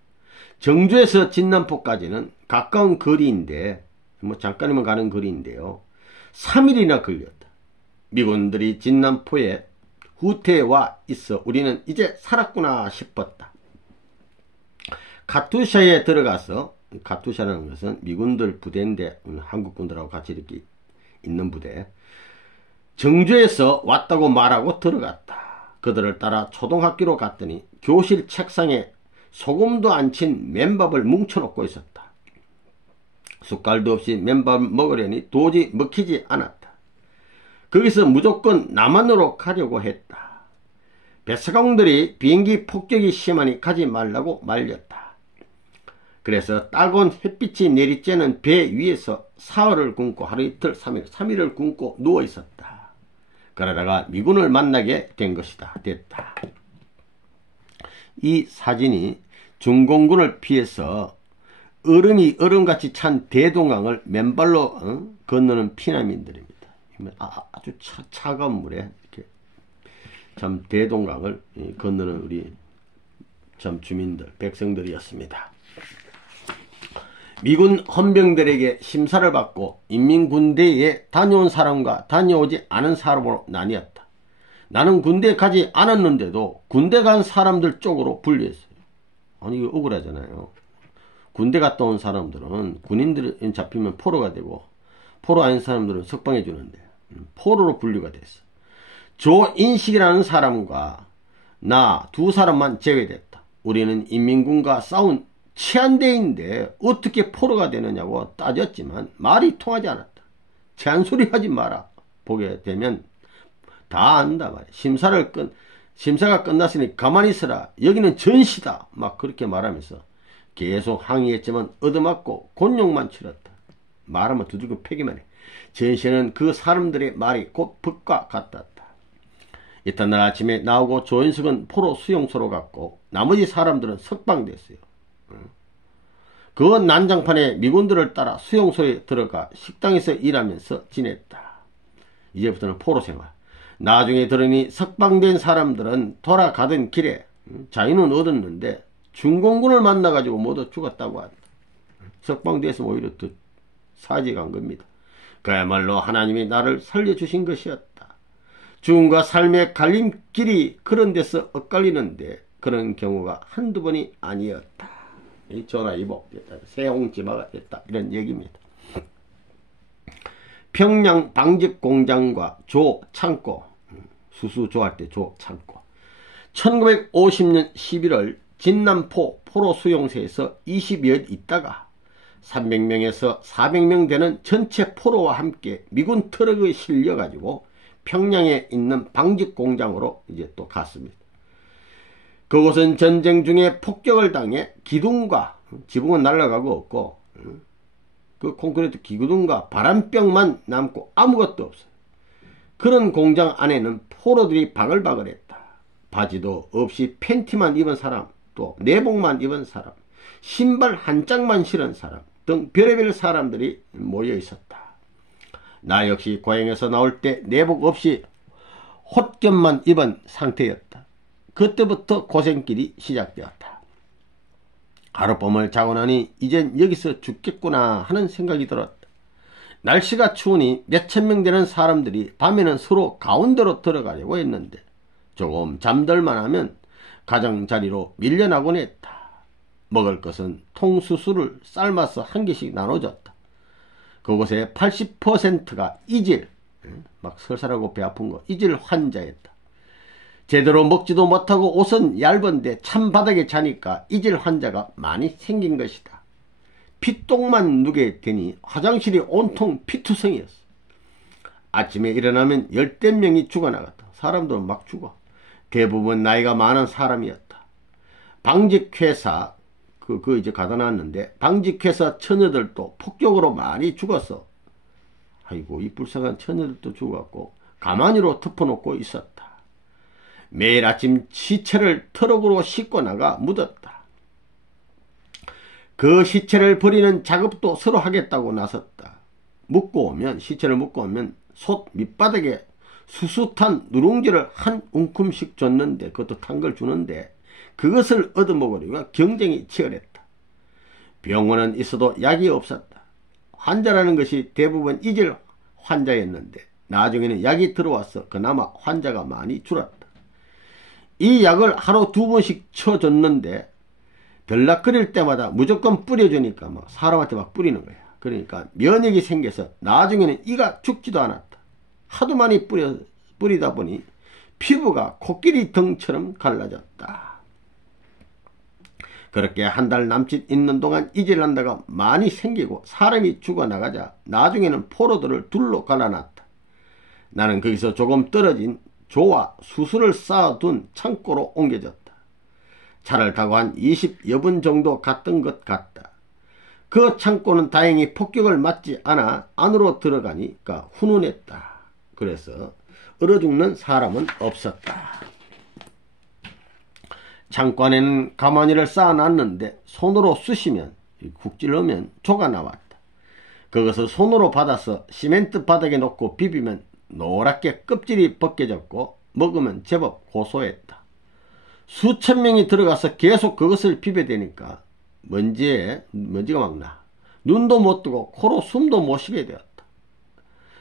정주에서 진남포까지는 가까운 거리인데 잠깐이면 가는 거리인데요. 3일이나 걸렸다. 미군들이 진남포에 후퇴와 있어 우리는 이제 살았구나 싶었다. 카투샤에 들어가서, 카투샤라는 것은 미군들 부대인데 한국군들하고 같이 이렇게 있는 부대. 정주에서 왔다고 말하고 들어갔다. 그들을 따라 초등학교로 갔더니 교실 책상에 소금도 안 친 맨밥을 뭉쳐놓고 있었다. 숟갈도 없이 맨밥 먹으려니 도저히 먹히지 않았다. 거기서 무조건 남한으로 가려고 했다. 배사공들이 비행기 폭격이 심하니 가지 말라고 말렸다. 그래서 따가운 햇빛이 내리쬐는 배 위에서 사흘을 굶고 하루 이틀 3일을 굶고 누워 있었다. 그러다가 미군을 만나게 된 것이다. 됐다. 이 사진이 중공군을 피해서 얼음같이 찬 대동강을 맨발로 건너는 피난민들입니다. 아주 차가운 물에 이렇게 참 대동강을 건너는 우리 참 주민들, 백성들이었습니다. 미군 헌병들에게 심사를 받고 인민군대에 다녀온 사람과 다녀오지 않은 사람으로 나뉘었다. 나는 군대에 가지 않았는데도 군대 간 사람들 쪽으로 분류했어요. 아니 이거 억울하잖아요. 군대 갔다 온 사람들은 군인들이 잡히면 포로가 되고 포로 아닌 사람들은 석방해 주는데 포로로 분류가 됐어. 조인식이라는 사람과 나 두 사람만 제외됐다. 우리는 인민군과 싸운 치안대인데 어떻게 포로가 되느냐고 따졌지만 말이 통하지 않았다. 잔소리 하지 마라. 보게 되면 다 안다 말이야. 심사가 끝났으니 가만히 있어라. 여기는 전시다. 막 그렇게 말하면서 계속 항의했지만 얻어맞고 곤욕만 치렀다. 말하면 두들겨 패기만 해. 전시는 그 사람들의 말이 곧 붓과 같았다. 이튿날 아침에 나오고 조인석은 포로 수용소로 갔고 나머지 사람들은 석방됐어요. 그 난장판에 미군들을 따라 수용소에 들어가 식당에서 일하면서 지냈다. 이제부터는 포로 생활. 나중에 들으니 석방된 사람들은 돌아가던 길에 자유는 얻었는데 중공군을 만나가지고 모두 죽었다고 한다. 석방돼서 오히려 더 사지간 겁니다. 그야말로 하나님이 나를 살려주신 것이었다. 죽음과 삶의 갈림길이 그런 데서 엇갈리는데 그런 경우가 한두 번이 아니었다. 이 전화위복 됐다. 새홍지마가 됐다. 이런 얘기입니다. 평양 방직공장과 조창고, 수수 조할 때 조창고. 1950년 11월 진남포 포로수용소에서 20여일 있다가 300명에서 400명 되는 전체 포로와 함께 미군 트럭에 실려가지고 평양에 있는 방직공장으로 이제 또 갔습니다. 그곳은 전쟁 중에 폭격을 당해 기둥과 지붕은 날아가고 없고 그 콘크리트 기둥과 바람병만 남고 아무것도 없어요. 그런 공장 안에는 포로들이 바글바글했다. 바지도 없이 팬티만 입은 사람, 또 내복만 입은 사람, 신발 한 짝만 신은 사람 등 별의별 사람들이 모여 있었다. 나 역시 고향에서 나올 때 내복 없이 헛겹만 입은 상태였다. 그때부터 고생길이 시작되었다. 하룻밤을 자고 나니 이젠 여기서 죽겠구나 하는 생각이 들었다. 날씨가 추우니 몇천 명 되는 사람들이 밤에는 서로 가운데로 들어가려고 했는데 조금 잠들만 하면 가장자리로 밀려나곤 했다. 먹을 것은 통수수를 삶아서 한 개씩 나눠줬다. 그곳의 80%가 이질, 막 설사하고 배 아픈 거, 이질 환자였다. 제대로 먹지도 못하고 옷은 얇은데 찬바닥에 자니까 이질 환자가 많이 생긴 것이다. 피똥만 누게 되니 화장실이 온통 피투성이었어. 아침에 일어나면 열댓 명이 죽어나갔다. 사람들은 막 죽어. 대부분 나이가 많은 사람이었다. 방직회사 이제 가다 놨는데 방직회사 처녀들도 폭격으로 많이 죽었어. 아이고 이 불쌍한 처녀들도 죽었고 가만히로 덮어놓고 있었다. 매일 아침 시체를 트럭으로 싣고 나가 묻었다. 그 시체를 버리는 작업도 서로 하겠다고 나섰다. 시체를 묶고 오면 솥 밑바닥에 수수탄 누룽지를 한 움큼씩 줬는데, 그것도 탄 걸 주는데 그것을 얻어먹으려고 경쟁이 치열했다. 병원은 있어도 약이 없었다. 환자라는 것이 대부분 이질 환자였는데 나중에는 약이 들어와서 그나마 환자가 많이 줄었다. 이 약을 하루 2번씩 쳐줬는데 들락거릴 때마다 무조건 뿌려주니까 막 사람한테 막 뿌리는 거야. 그러니까 면역이 생겨서 나중에는 이가 죽지도 않았다. 하도 많이 뿌리다 보니 피부가 코끼리 등처럼 갈라졌다. 그렇게 한 달 남짓 있는 동안 이질환자가 많이 생기고 사람이 죽어나가자 나중에는 포로들을 둘로 갈라놨다. 나는 거기서 조금 떨어진 조와 수술을 쌓아둔 창고로 옮겨졌다. 차를 타고 한 20여 분 정도 갔던 것 같다. 그 창고는 다행히 폭격을 맞지 않아 안으로 들어가니까 훈훈했다. 그래서 얼어 죽는 사람은 없었다. 창고 안에는 가마니를 쌓아놨는데 손으로 쑤시면 국 찔러면 조가 나왔다. 그것을 손으로 받아서 시멘트 바닥에 놓고 비비면 노랗게 껍질이 벗겨졌고 먹으면 제법 고소했다. 수천 명이 들어가서 계속 그것을 비벼대니까 먼지가 막 나. 눈도 못 뜨고 코로 숨도 못 쉬게 되었다.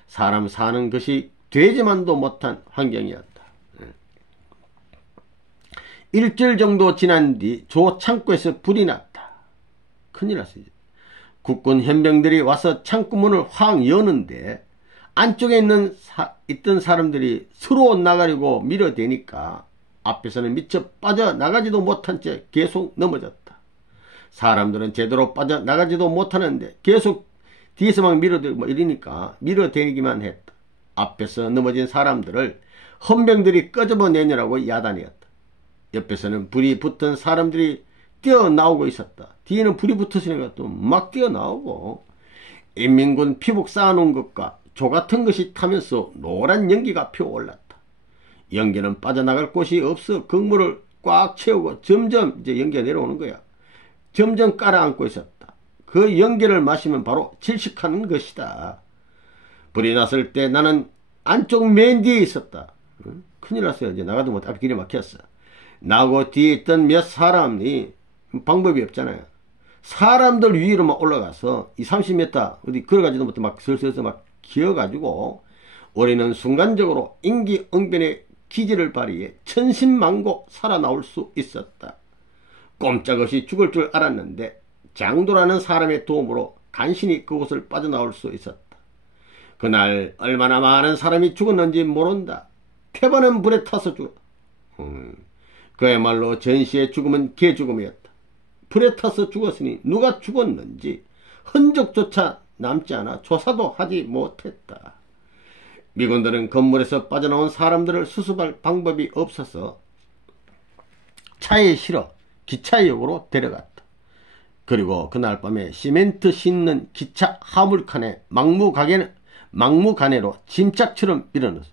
사람 사는 것이 되지만도 못한 환경이었다. 일주일 정도 지난 뒤 조 창고에서 불이 났다. 큰일 났어요. 국군 현병들이 와서 창고문을 확 여는데 안쪽에 있던 사람들이 서로 나가려고 밀어대니까 앞에서는 미처 빠져나가지도 못한 채 계속 넘어졌다. 사람들은 제대로 빠져나가지도 못하는데 계속 뒤에서 막 밀어대고 이러니까 밀어대기만 했다. 앞에서 넘어진 사람들을 헌병들이 끄집어내느라고 야단이었다. 옆에서는 불이 붙은 사람들이 뛰어나오고 있었다. 뒤에는 불이 붙으시니까 또 막 뛰어나오고 인민군 피복 쌓아놓은 것과 조 같은 것이 타면서 노란 연기가 피어올랐다. 연기는 빠져나갈 곳이 없어 건물을 꽉 채우고 점점 이제 연기가 내려오는 거야. 점점 깔아앉고 있었다. 그 연기를 마시면 바로 질식하는 것이다. 불이 났을 때 나는 안쪽 맨 뒤에 있었다. 큰일 났어요. 이제 나가도 못 앞에 길이 막혔어. 나하고 뒤에 있던 몇 사람이 방법이 없잖아요. 사람들 위로만 올라가서 30m 어디 걸어가지도 못해 막 슬슬 막 기어가지고 우리는 순간적으로 임기응변의 기질을 발휘해 천신만고 살아나올 수 있었다. 꼼짝없이 죽을 줄 알았는데 장도라는 사람의 도움으로 간신히 그곳을 빠져나올 수 있었다. 그날 얼마나 많은 사람이 죽었는지 모른다. 태반은 불에 타서 죽었다. 그야말로 전시의 죽음은 개죽음이었다. 불에 타서 죽었으니 누가 죽었는지 흔적조차 남지 않아 조사도 하지 못했다. 미군들은 건물에서 빠져나온 사람들을 수습할 방법이 없어서 차에 실어 기차역으로 데려갔다. 그리고 그날 밤에 시멘트 싣는 기차 화물칸에 막무가내로 짐짝처럼 밀어넣었어.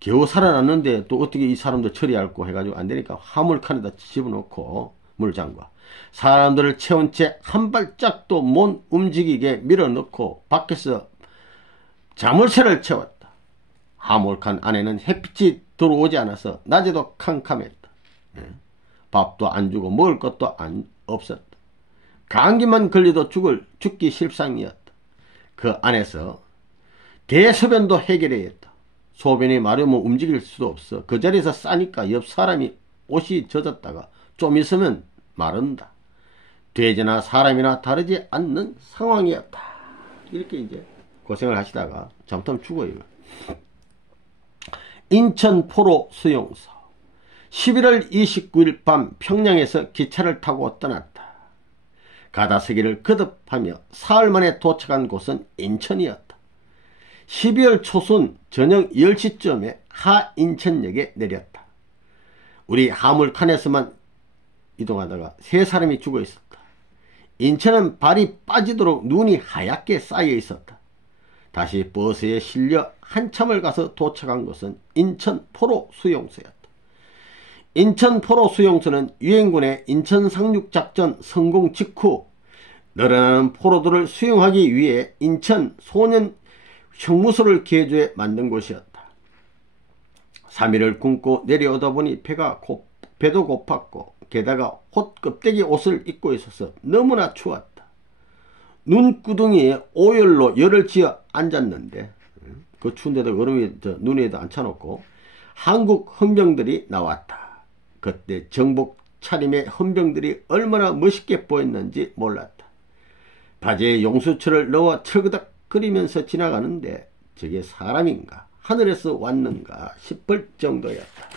겨우 살아났는데 또 어떻게 이 사람들 처리할고 해가지고 안되니까 화물칸에다 집어넣고 물장과 사람들을 채운 채 한 발짝도 못 움직이게 밀어넣고 밖에서 자물쇠를 채웠다. 화물칸 안에는 햇빛이 들어오지 않아서 낮에도 캄캄했다. 밥도 안 주고 먹을 것도 없었다. 감기만 걸려도 죽기 실상이었다. 그 안에서 대소변도 해결해야 했다. 소변이 마르면 움직일 수도 없어. 그 자리에서 싸니까 옆 사람이 옷이 젖었다가 좀 있으면 마른다. 돼지나 사람이나 다르지 않는 상황이었다. 이렇게 이제 고생을 하시다가 잘못하면 죽어요. 인천 포로 수용소. 11월 29일 밤 평양에서 기차를 타고 떠났다. 가다서기를 거듭하며 사흘 만에 도착한 곳은 인천이었다. 12월 초순 저녁 10시쯤에 하인천역에 내렸다. 우리 화물칸에서만 이동하다가 세 사람이 죽어 있었다. 인천은 발이 빠지도록 눈이 하얗게 쌓여 있었다. 다시 버스에 실려 한참을 가서 도착한 곳은 인천 포로 수용소였다. 인천 포로 수용소는 유엔군의 인천 상륙작전 성공 직후 늘어나는 포로들을 수용하기 위해 인천 소년 형무소를 개조해 만든 곳이었다. 3일을 굶고 내려오다 보니 배도 고팠고 게다가 헛껍데기 옷을 입고 있어서 너무나 추웠다. 눈구덩이에 오열로 열을 지어 앉았는데 그 추운데도 얼음이 눈에도 앉혀놓고 한국 헌병들이 나왔다. 그때 정복 차림의 헌병들이 얼마나 멋있게 보였는지 몰랐다. 바지에 용수철을 넣어 철그덕거리면서 지나가는데 저게 사람인가 하늘에서 왔는가 싶을 정도였다.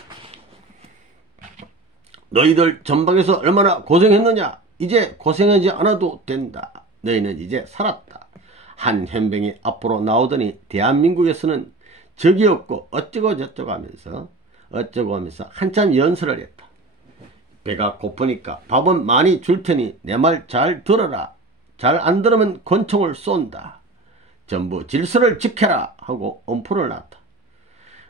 너희들 전방에서 얼마나 고생했느냐. 이제 고생하지 않아도 된다. 너희는 이제 살았다. 한 현병이 앞으로 나오더니 대한민국에서는 적이 없고 어쩌고 저쩌고 하면서 한참 연설을 했다. 배가 고프니까 밥은 많이 줄 테니 내 말 잘 들어라. 잘 안 들으면 권총을 쏜다. 전부 질서를 지켜라 하고 엄포를 놨다.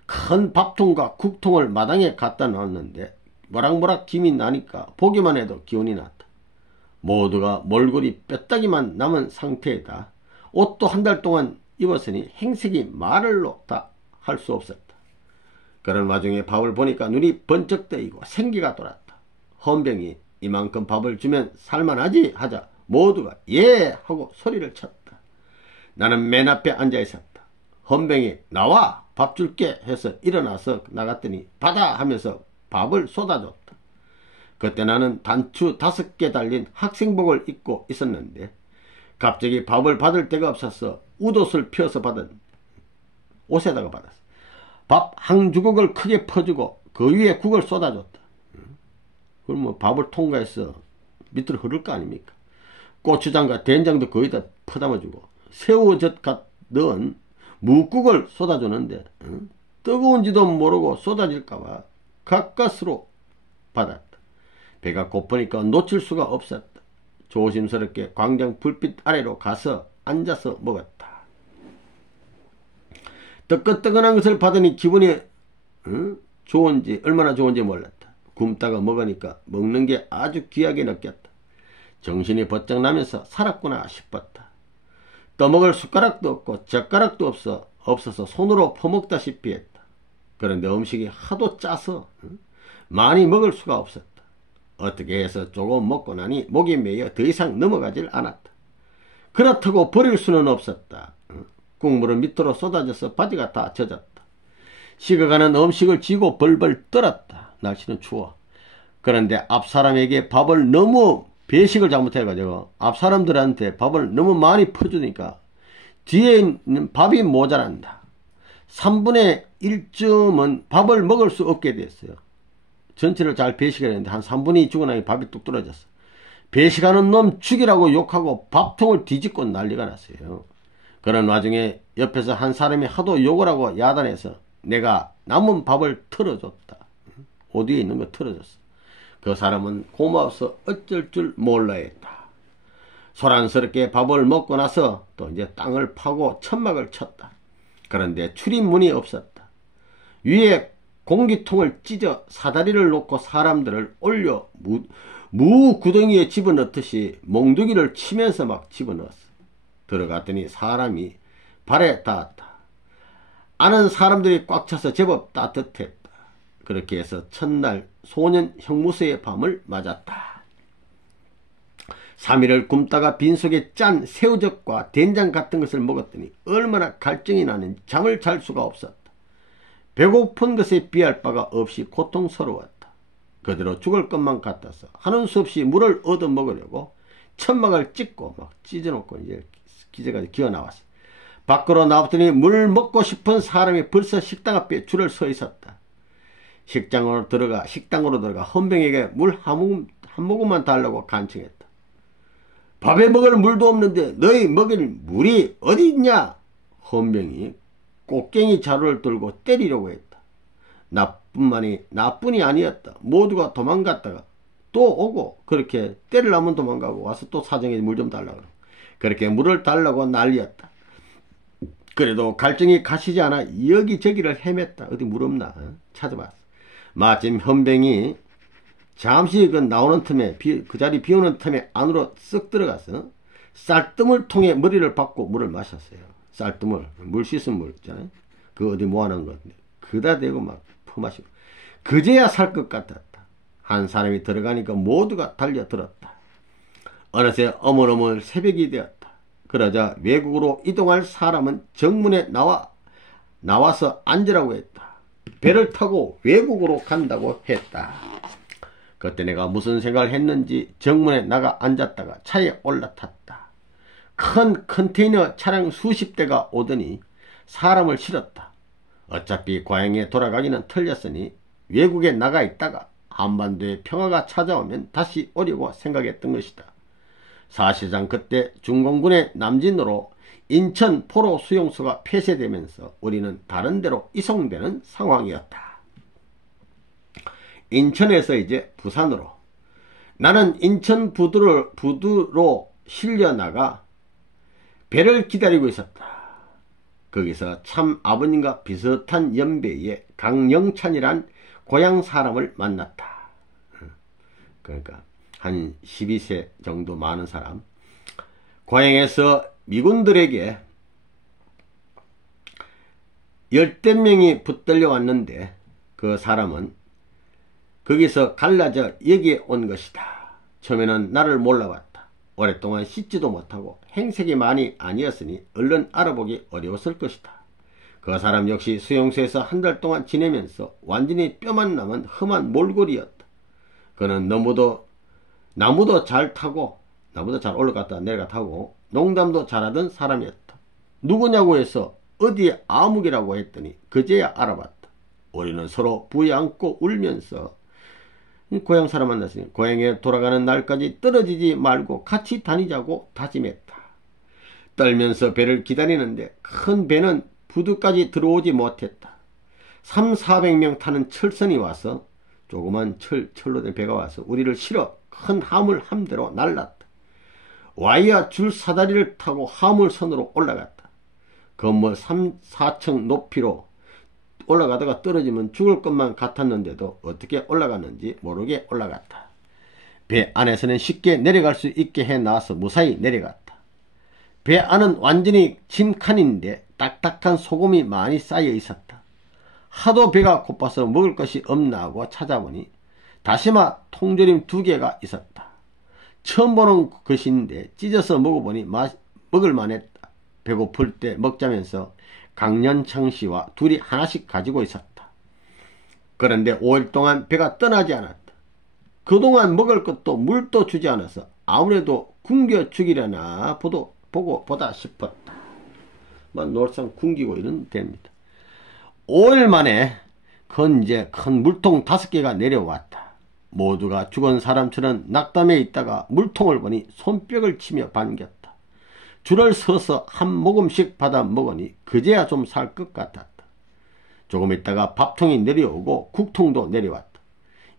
큰 밥통과 국통을 마당에 갖다 놨는데 모락모락 김이 나니까 보기만 해도 기운이 났다. 모두가 몰골이 뼈다귀만 남은 상태에다 옷도 한 달 동안 입었으니 행색이 말을로 다 할 수 없었다. 그런 와중에 밥을 보니까 눈이 번쩍 뜨이고 생기가 돌았다. 헌병이 이만큼 밥을 주면 살만하지 하자 모두가 예 하고 소리를 쳤다. 나는 맨 앞에 앉아 있었다. 헌병이 나와 밥 줄게 해서 일어나서 나갔더니 받아 하면서 밥을 쏟아줬다. 그때 나는 단추 5개 달린 학생복을 입고 있었는데 갑자기 밥을 받을 데가 없어서 웃옷을 펴서 받은 옷에다가 받았어. 밥 한 주걱을 크게 퍼주고 그 위에 국을 쏟아줬다. 그럼 뭐 밥을 통과해서 밑으로 흐를 거 아닙니까? 고추장과 된장도 거의 다 퍼담아주고 새우젓 넣은 묵국을 쏟아주는데 뜨거운지도 모르고 쏟아질까봐 가까스로 받았다. 배가 고프니까 놓칠 수가 없었다. 조심스럽게 광장 불빛 아래로 가서 앉아서 먹었다. 뜨끈뜨끈한 것을 받으니 기분이 얼마나 좋은지 몰랐다. 굶다가 먹으니까 먹는 게 아주 귀하게 느꼈다. 정신이 버쩍 나면서 살았구나 싶었다. 떠먹을 숟가락도 없고 젓가락도 없어서 손으로 퍼먹다시피 했다. 그런데 음식이 하도 짜서 많이 먹을 수가 없었다. 어떻게 해서 조금 먹고 나니 목이 메여 더 이상 넘어가질 않았다. 그렇다고 버릴 수는 없었다. 국물은 밑으로 쏟아져서 바지가 다 젖었다. 식어가는 음식을 쥐고 벌벌 떨었다. 날씨는 추워. 그런데 앞사람에게 밥을 너무 배식을 잘못해가지고 앞사람들한테 밥을 너무 많이 퍼주니까 뒤에 있는 밥이 모자란다. 3분의 1쯤은 밥을 먹을 수 없게 됐어요. 전체를 잘 배식을 했는데 한 3분의 2 주고 나니 밥이 뚝 떨어졌어. 배식하는 놈 죽이라고 욕하고 밥통을 뒤집고 난리가 났어요. 그런 와중에 옆에서 한 사람이 하도 욕을 하고 야단해서 내가 남은 밥을 털어줬다. 옷 위에 있는 거 털어줬어. 그 사람은 고마워서 어쩔 줄 몰라 했다. 소란스럽게 밥을 먹고 나서 또 이제 땅을 파고 천막을 쳤다. 그런데 출입문이 없었다. 위에 공기통을 찢어 사다리를 놓고 사람들을 올려 무구덩이에 집어넣듯이 몽둥이를 치면서 막 집어넣었어. 들어갔더니 사람이 발에 닿았다. 아는 사람들이 꽉 차서 제법 따뜻했다. 그렇게 해서 첫날 소년 형무소의 밤을 맞았다. 3일을 굶다가 빈속에 짠 새우젓과 된장 같은 것을 먹었더니 얼마나 갈증이 나는지 잠을 잘 수가 없었다. 배고픈 것에 비할 바가 없이 고통스러웠다. 그대로 죽을 것만 같아서 하는 수 없이 물을 얻어 먹으려고 천막을 찢고 막 찢어놓고 이제 기저까지 기어 나왔어. 밖으로 나왔더니 물 먹고 싶은 사람이 벌써 식당 앞에 줄을 서 있었다. 식당으로 들어가 헌병에게 물 한 모금만 달라고 간청했다. 밥에 먹을 물도 없는데 너희 먹일 물이 어디 있냐? 헌병이 꽃갱이 자루를 들고 때리려고 했다. 나뿐이 아니었다. 모두가 도망갔다가 또 오고 그렇게 때리려면 도망가고 와서 또 사정에 물 좀 달라고 그렇게 물을 달라고 난리였다. 그래도 갈증이 가시지 않아 여기저기를 헤맸다. 어디 물 없나 찾아봤어. 마침 헌병이 잠시 나오는 틈에 그 자리 비오는 틈에 안으로 쓱 들어가서 쌀뜨물 통에 머리를 박고 물을 마셨어요. 쌀뜨물, 물 씻은 물 있잖아요. 그 어디 모아놓은 건데 그다 대고 막 퍼마시고 그제야 살 것 같았다. 한 사람이 들어가니까 모두가 달려들었다. 어느새 어물어물 새벽이 되었다. 그러자 외국으로 이동할 사람은 정문에 나와서 앉으라고 했다. 배를 타고 외국으로 간다고 했다. 그때 내가 무슨 생각을 했는지 정문에 나가 앉았다가 차에 올라탔다. 큰 컨테이너 차량 수십 대가 오더니 사람을 실었다. 어차피 고향에 돌아가기는 틀렸으니 외국에 나가 있다가 한반도에 평화가 찾아오면 다시 오려고 생각했던 것이다. 사실상 그때 중공군의 남진으로 인천 포로 수용소가 폐쇄되면서 우리는 다른 데로 이송되는 상황이었다. 인천에서 이제 부산으로. 나는 인천 부두로 실려나가 배를 기다리고 있었다. 거기서 참 아버님과 비슷한 연배의 강영찬이란 고향 사람을 만났다. 그러니까 한 12세 정도 많은 사람. 고향에서 미군들에게 10대 명이 붙들려 왔는데 그 사람은 거기서 갈라져 여기에 온 것이다. 처음에는 나를 몰라봤다. 오랫동안 씻지도 못하고 행색이 많이 아니었으니 얼른 알아보기 어려웠을 것이다. 그 사람 역시 수용소에서 한 달 동안 지내면서 완전히 뼈만 남은 험한 몰골이었다. 그는 나무도 잘 올라갔다 내려가 타고 농담도 잘하던 사람이었다. 누구냐고 해서 어디에 아무개라고 했더니 그제야 알아봤다. 우리는 서로 부여안고 울면서 고향 사람 만났으니 고향에 돌아가는 날까지 떨어지지 말고 같이 다니자고 다짐했다. 떨면서 배를 기다리는데 큰 배는 부두까지 들어오지 못했다. 300~400명 타는 철선이 와서 조그만 철로 된 배가 와서 우리를 실어 큰 화물 함대로 날랐다. 와이어 줄 사다리를 타고 화물선으로 올라갔다. 건물 3~4층 높이로 올라가다가 떨어지면 죽을 것만 같았는데도 어떻게 올라갔는지 모르게 올라갔다. 배 안에서는 쉽게 내려갈 수 있게 해놔서 무사히 내려갔다. 배 안은 완전히 침칸인데 딱딱한 소금이 많이 쌓여 있었다. 하도 배가 고파서 먹을 것이 없나 하고 찾아보니 다시마 통조림 2개가 있었다. 처음 보는 것인데 찢어서 먹어보니 먹을만했다. 배고플 때 먹자면서 강년창 씨와 둘이 하나씩 가지고 있었다. 그런데 5일 동안 배가 떠나지 않았다. 그동안 먹을 것도 물도 주지 않아서 아무래도 굶겨 죽이려나 보다 싶었다. 놀상 굶기고 이런 됩니다. 5일 만에 큰 물통 5개가 내려왔다. 모두가 죽은 사람처럼 낙담해 있다가 물통을 보니 손뼉을 치며 반겼다. 줄을 서서 한 모금씩 받아 먹으니 그제야 좀 살 것 같았다. 조금 있다가 밥통이 내려오고 국통도 내려왔다.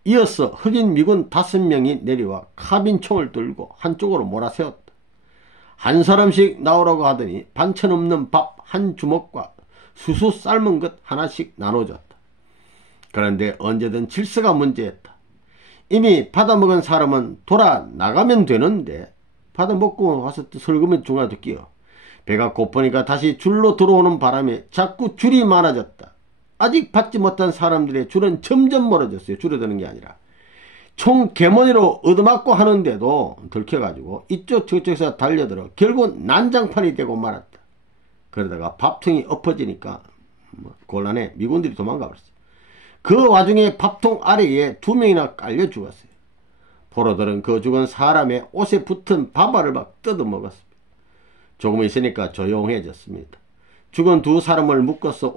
이어서 흑인 미군 5명이 내려와 카빈총을 들고 한쪽으로 몰아세웠다. 한 사람씩 나오라고 하더니 반찬 없는 밥 한 주먹과 수수 삶은 것 하나씩 나눠줬다. 그런데 언제든 질서가 문제였다. 이미 받아먹은 사람은 돌아 나가면 되는데 받아먹고 와서 또 설거면 중간에 끼어. 배가 고프니까 다시 줄로 들어오는 바람에 자꾸 줄이 많아졌다. 아직 받지 못한 사람들의 줄은 점점 멀어졌어요. 줄어드는 게 아니라. 총 개머니로 얻어맞고 하는데도 들켜가지고 이쪽 저쪽에서 달려들어 결국 난장판이 되고 말았다. 그러다가 밥통이 엎어지니까 곤란해 미군들이 도망가 버렸어요. 그 와중에 밥통 아래에 2명이나 깔려 죽었어요. 포로들은 그 죽은 사람의 옷에 붙은 밥알을 막 뜯어먹었습니다. 조금 있으니까 조용해졌습니다. 죽은 2사람을 묶어서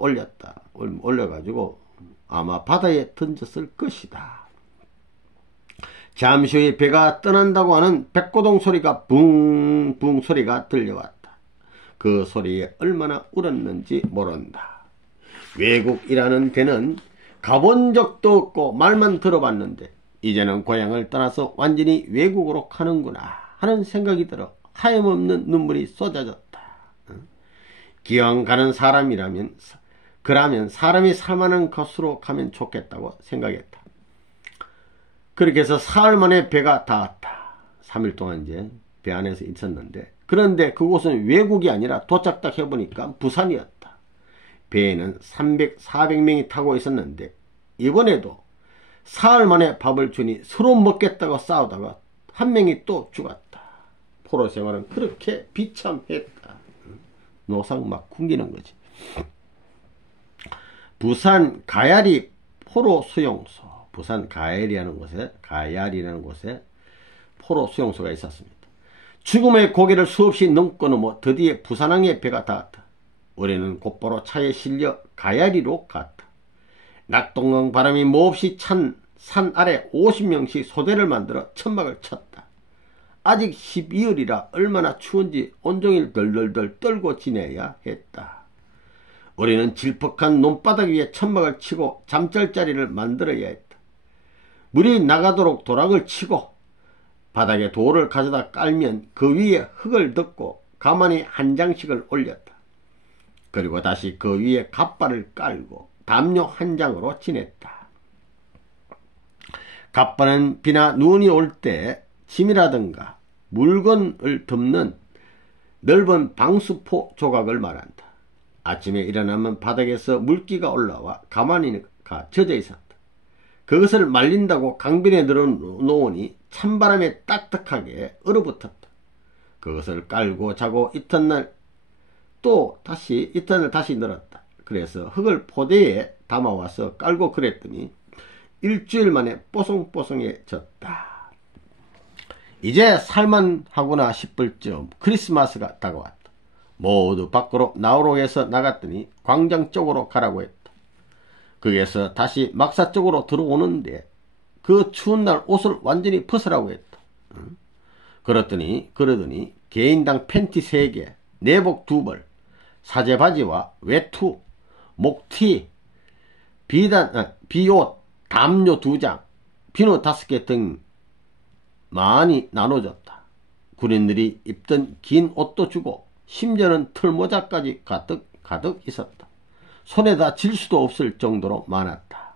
올려가지고 아마 바다에 던졌을 것이다. 잠시 후에 배가 떠난다고 하는 백고동 소리가 붕붕 소리가 들려왔다. 그 소리에 얼마나 울었는지 모른다. 외국이라는 데는 가본 적도 없고 말만 들어봤는데 이제는 고향을 떠나서 완전히 외국으로 가는구나 하는 생각이 들어 하염없는 눈물이 쏟아졌다. 기왕 가는 사람이라면 그러면 사람이 살만한 곳으로 가면 좋겠다고 생각했다. 그렇게 해서 사흘 만에 배가 닿았다. 3일 동안 이제 배 안에서 있었는데 그런데 그곳은 외국이 아니라 도착 딱 해보니까 부산이었다. 배에는 300, 400명이 타고 있었는데 이번에도 사흘 만에 밥을 주니 서로 먹겠다고 싸우다가 한 명이 또 죽었다. 포로 생활은 그렇게 비참했다. 노상 막 굶기는 거지. 부산 가야리 포로 수용소, 부산 가야리라는 곳에 포로 수용소가 있었습니다. 죽음의 고개를 수없이 넘고 넘어 드디어 부산항에 배가 닿았다. 우리는 곧바로 차에 실려 가야리로 갔다. 낙동강 바람이 몹시 찬 산 아래 50명씩 소대를 만들어 천막을 쳤다. 아직 12월이라 얼마나 추운지 온종일 덜덜덜 떨고 지내야 했다. 우리는 질퍽한 논바닥 위에 천막을 치고 잠잘 자리를 만들어야 했다. 물이 나가도록 도락을 치고 바닥에 돌을 가져다 깔면 그 위에 흙을 덮고 가만히 한 장씩을 올렸다. 그리고 다시 그 위에 갓바를 깔고 담요 한 장으로 지냈다. 갓바는 비나 눈이 올 때 짐이라든가 물건을 덮는 넓은 방수포 조각을 말한다. 아침에 일어나면 바닥에서 물기가 올라와 가만히가 젖어 있었다. 그것을 말린다고 강변에 늘어놓으니 찬바람에 딱딱하게 얼어붙었다. 그것을 깔고 자고 이튿날 다시 늘었다. 그래서 흙을 포대에 담아와서 깔고 그랬더니 일주일 만에 뽀송뽀송해졌다. 이제 살만하구나 싶을 즈음 크리스마스가 다가왔다. 모두 밖으로 나오로에서 나갔더니 광장 쪽으로 가라고 했다. 거기에서 다시 막사 쪽으로 들어오는데 그 추운 날 옷을 완전히 벗으라고 했다. 그러더니 개인당 팬티 3개, 내복 2벌, 사제 바지와 외투, 목티, 비옷, 담요 2장, 비누 5개 등 많이 나눠줬다. 군인들이 입던 긴 옷도 주고 심지어는 털모자까지 가득 있었다. 손에다 질 수도 없을 정도로 많았다.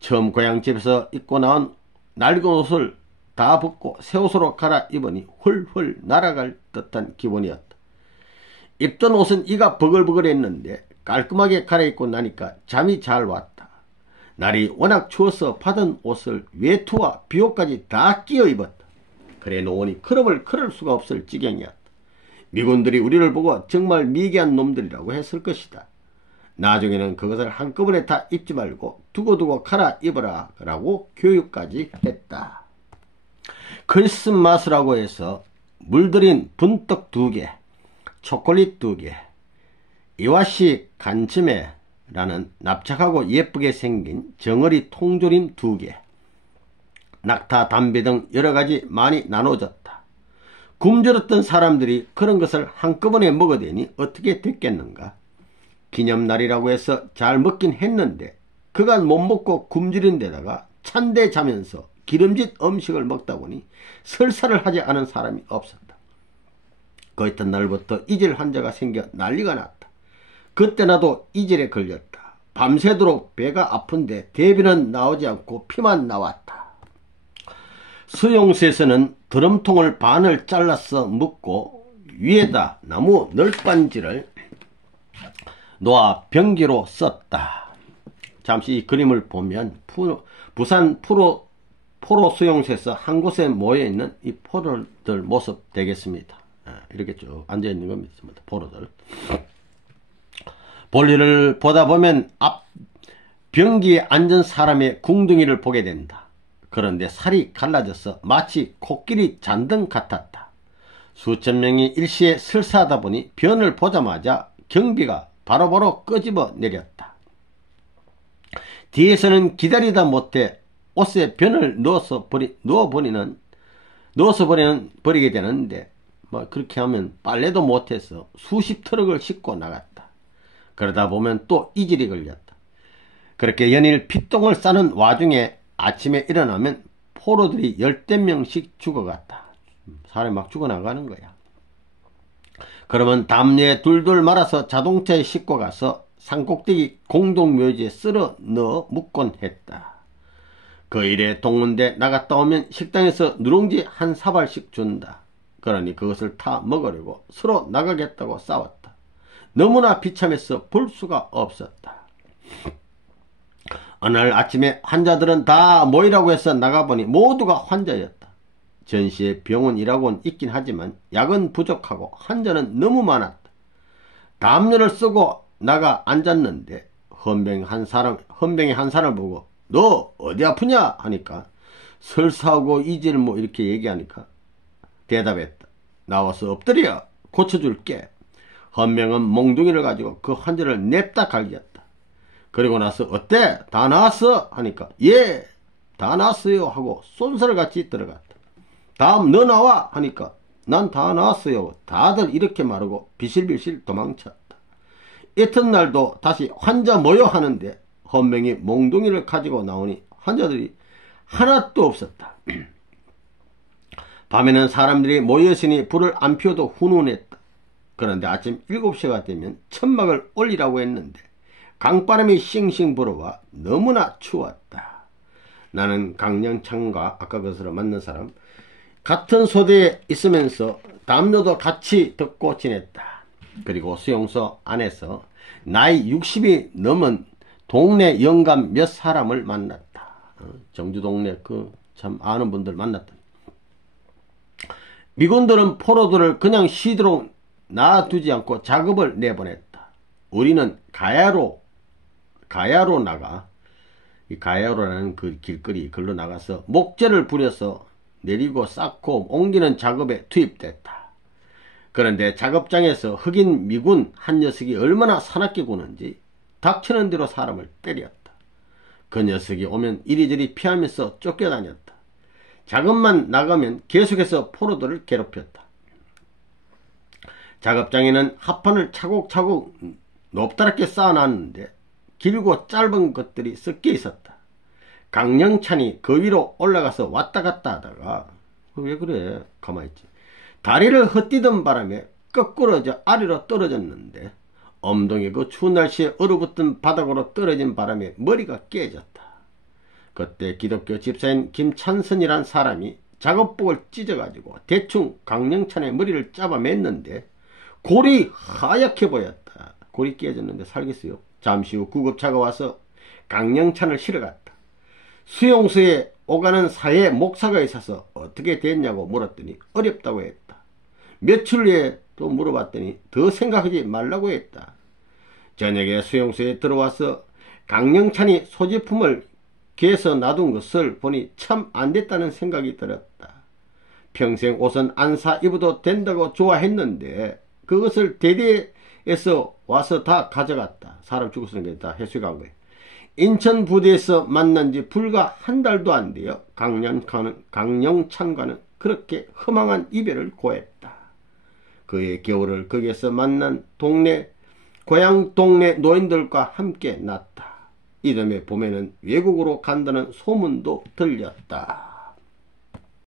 처음 고향집에서 입고 나온 낡은 옷을 다 벗고 새 옷으로 갈아입으니 훌훌 날아갈 듯한 기분이었다. 입던 옷은 이가 버글버글했는데 깔끔하게 갈아입고 나니까 잠이 잘 왔다. 날이 워낙 추워서 받은 옷을 외투와 비옷까지 다 끼어 입었다. 그래 놓으니 걸음을 걸을 수가 없을 지경이었다. 미군들이 우리를 보고 정말 미개한 놈들이라고 했을 것이다. 나중에는 그것을 한꺼번에 다 입지 말고 두고두고 갈아입어라 라고 교육까지 했다. 크리스마스라고 해서 물들인 분떡 2개, 초콜릿 2개, 이와시 간츠메라는 납작하고 예쁘게 생긴 정어리 통조림 2개, 낙타, 담배 등 여러가지 많이 나눠졌다. 굶주렸던 사람들이 그런 것을 한꺼번에 먹어대니 어떻게 됐겠는가. 기념날이라고 해서 잘 먹긴 했는데 그간 못 먹고 굶주린 데다가 찬데 자면서 기름진 음식을 먹다 보니 설사를 하지 않은 사람이 없었다. 그 이튿날부터 이질 환자가 생겨 난리가 났다. 그때 나도 이질에 걸렸다. 밤새도록 배가 아픈데 대비는 나오지 않고 피만 나왔다. 수용소에서는 드럼통을 반을 잘라서 묶고 위에다 나무 널빤지를 놓아 변기로 썼다. 잠시 이 그림을 보면 부산 포로 수용소에서 한 곳에 모여있는 이 포로들 모습 되겠습니다. 이렇게 쭉 앉아있는 겁니다. 포로들. 볼일을 보다 보면 앞 변기에 앉은 사람의 궁둥이를 보게 된다. 그런데 살이 갈라져서 마치 코끼리 잔등 같았다. 수천 명이 일시에 설사하다 보니 변을 보자마자 경비가 바로바로 끄집어 내렸다. 뒤에서는 기다리다 못해 옷에 변을 넣어서 버리게 되는데 그렇게 하면 빨래도 못해서 수십 트럭을 싣고 나갔다. 그러다 보면 또 이질이 걸렸다. 그렇게 연일 핏똥을 싸는 와중에 아침에 일어나면 포로들이 10대명씩 죽어갔다. 사람이 막 죽어나가는 거야. 그러면 담요에 둘둘 말아서 자동차에 싣고 가서 산꼭대기 공동묘지에 쓸어 넣어 묻곤 했다. 그 일에 동문대 나갔다 오면 식당에서 누룽지 한 사발씩 준다. 그러니 그것을 타 먹으려고 서로 나가겠다고 싸웠다. 너무나 비참해서 볼 수가 없었다. 어느 날 아침에 환자들은 다 모이라고 해서 나가보니 모두가 환자였다. 전시에 병원이라고는 있긴 하지만 약은 부족하고 환자는 너무 많았다. 담요를 쓰고 나가 앉았는데 헌병이 한 사람을 보고 너 어디 아프냐 하니까 설사하고 이질 이렇게 얘기하니까 대답했다. 나와서 엎드려 고쳐줄게. 헌병은 몽둥이를 가지고 그 환자를 냅다 갈겼다. 그리고 나서 어때? 다 나았어? 하니까 예, 다 나았어요 하고 쏜살같이 들어갔다. 다음 너 나와 하니까 난 다 나았어요. 다들 이렇게 말하고 비실비실 도망쳤다. 이튿날도 다시 환자 모여 하는데 헌병이 몽둥이를 가지고 나오니 환자들이 하나도 없었다. 밤에는 사람들이 모여있으니 불을 안 피워도 훈훈했다. 그런데 아침 7시가 되면 천막을 올리라고 했는데 강바람이 싱싱 불어와 너무나 추웠다. 나는 강영창과 아까 그것으로 만난 사람 같은 소대에 있으면서 담요도 같이 덮고 지냈다. 그리고 수용소 안에서 나이 60이 넘은 동네 영감 몇 사람을 만났다. 정주 동네 참 아는 분들 만났다. 미군들은 포로들을 그냥 쉬도록 놔두지 않고 작업을 내보냈다. 우리는 가야로 나가, 이 가야로라는 그 길거리 글로 나가서 목재를 부려서 내리고 쌓고 옮기는 작업에 투입됐다. 그런데 작업장에서 흑인 미군 한 녀석이 얼마나 사납게 구는지 닥치는 대로 사람을 때렸다. 그 녀석이 오면 이리저리 피하면서 쫓겨다녔다. 작업만 나가면 계속해서 포로들을 괴롭혔다. 작업장에는 합판을 차곡차곡 높다랗게 쌓아놨는데 길고 짧은 것들이 섞여 있었다. 강영찬이 그 위로 올라가서 왔다 갔다 하다가 왜 그래? 가만히 있지. 다리를 헛디든 바람에 거꾸로 아래로 떨어졌는데 엉덩이 그 추운 날씨에 얼어붙은 바닥으로 떨어진 바람에 머리가 깨졌다. 그때 기독교 집사인 김찬선이란 사람이 작업복을 찢어가지고 대충 강영찬의 머리를 잡아맸는데 골이 하얗게 보였다. 골이 깨졌는데 살겠어요? 잠시 후 구급차가 와서 강영찬을 실어갔다. 수용소에 오가는 사이에 목사가 있어서 어떻게 됐냐고 물었더니 어렵다고 했다. 며칠 후에 또 물어봤더니 더 생각하지 말라고 했다. 저녁에 수용소에 들어와서 강영찬이 소지품을 개서 놔둔 것을 보니 참 안됐다는 생각이 들었다. 평생 옷은 안 사 입어도 된다고 좋아했는데 그것을 대대에서 와서 다 가져갔다. 사람 죽었으니까 다 해수간 거예요. 인천 부대에서 만난 지 불과 한 달도 안 되어 강영찬과는 그렇게 허망한 이별을 고했다. 그의 겨울을 거기에서 만난 고향 동네 노인들과 함께 났다. 이듬해 봄에는 외국으로 간다는 소문도 들렸다.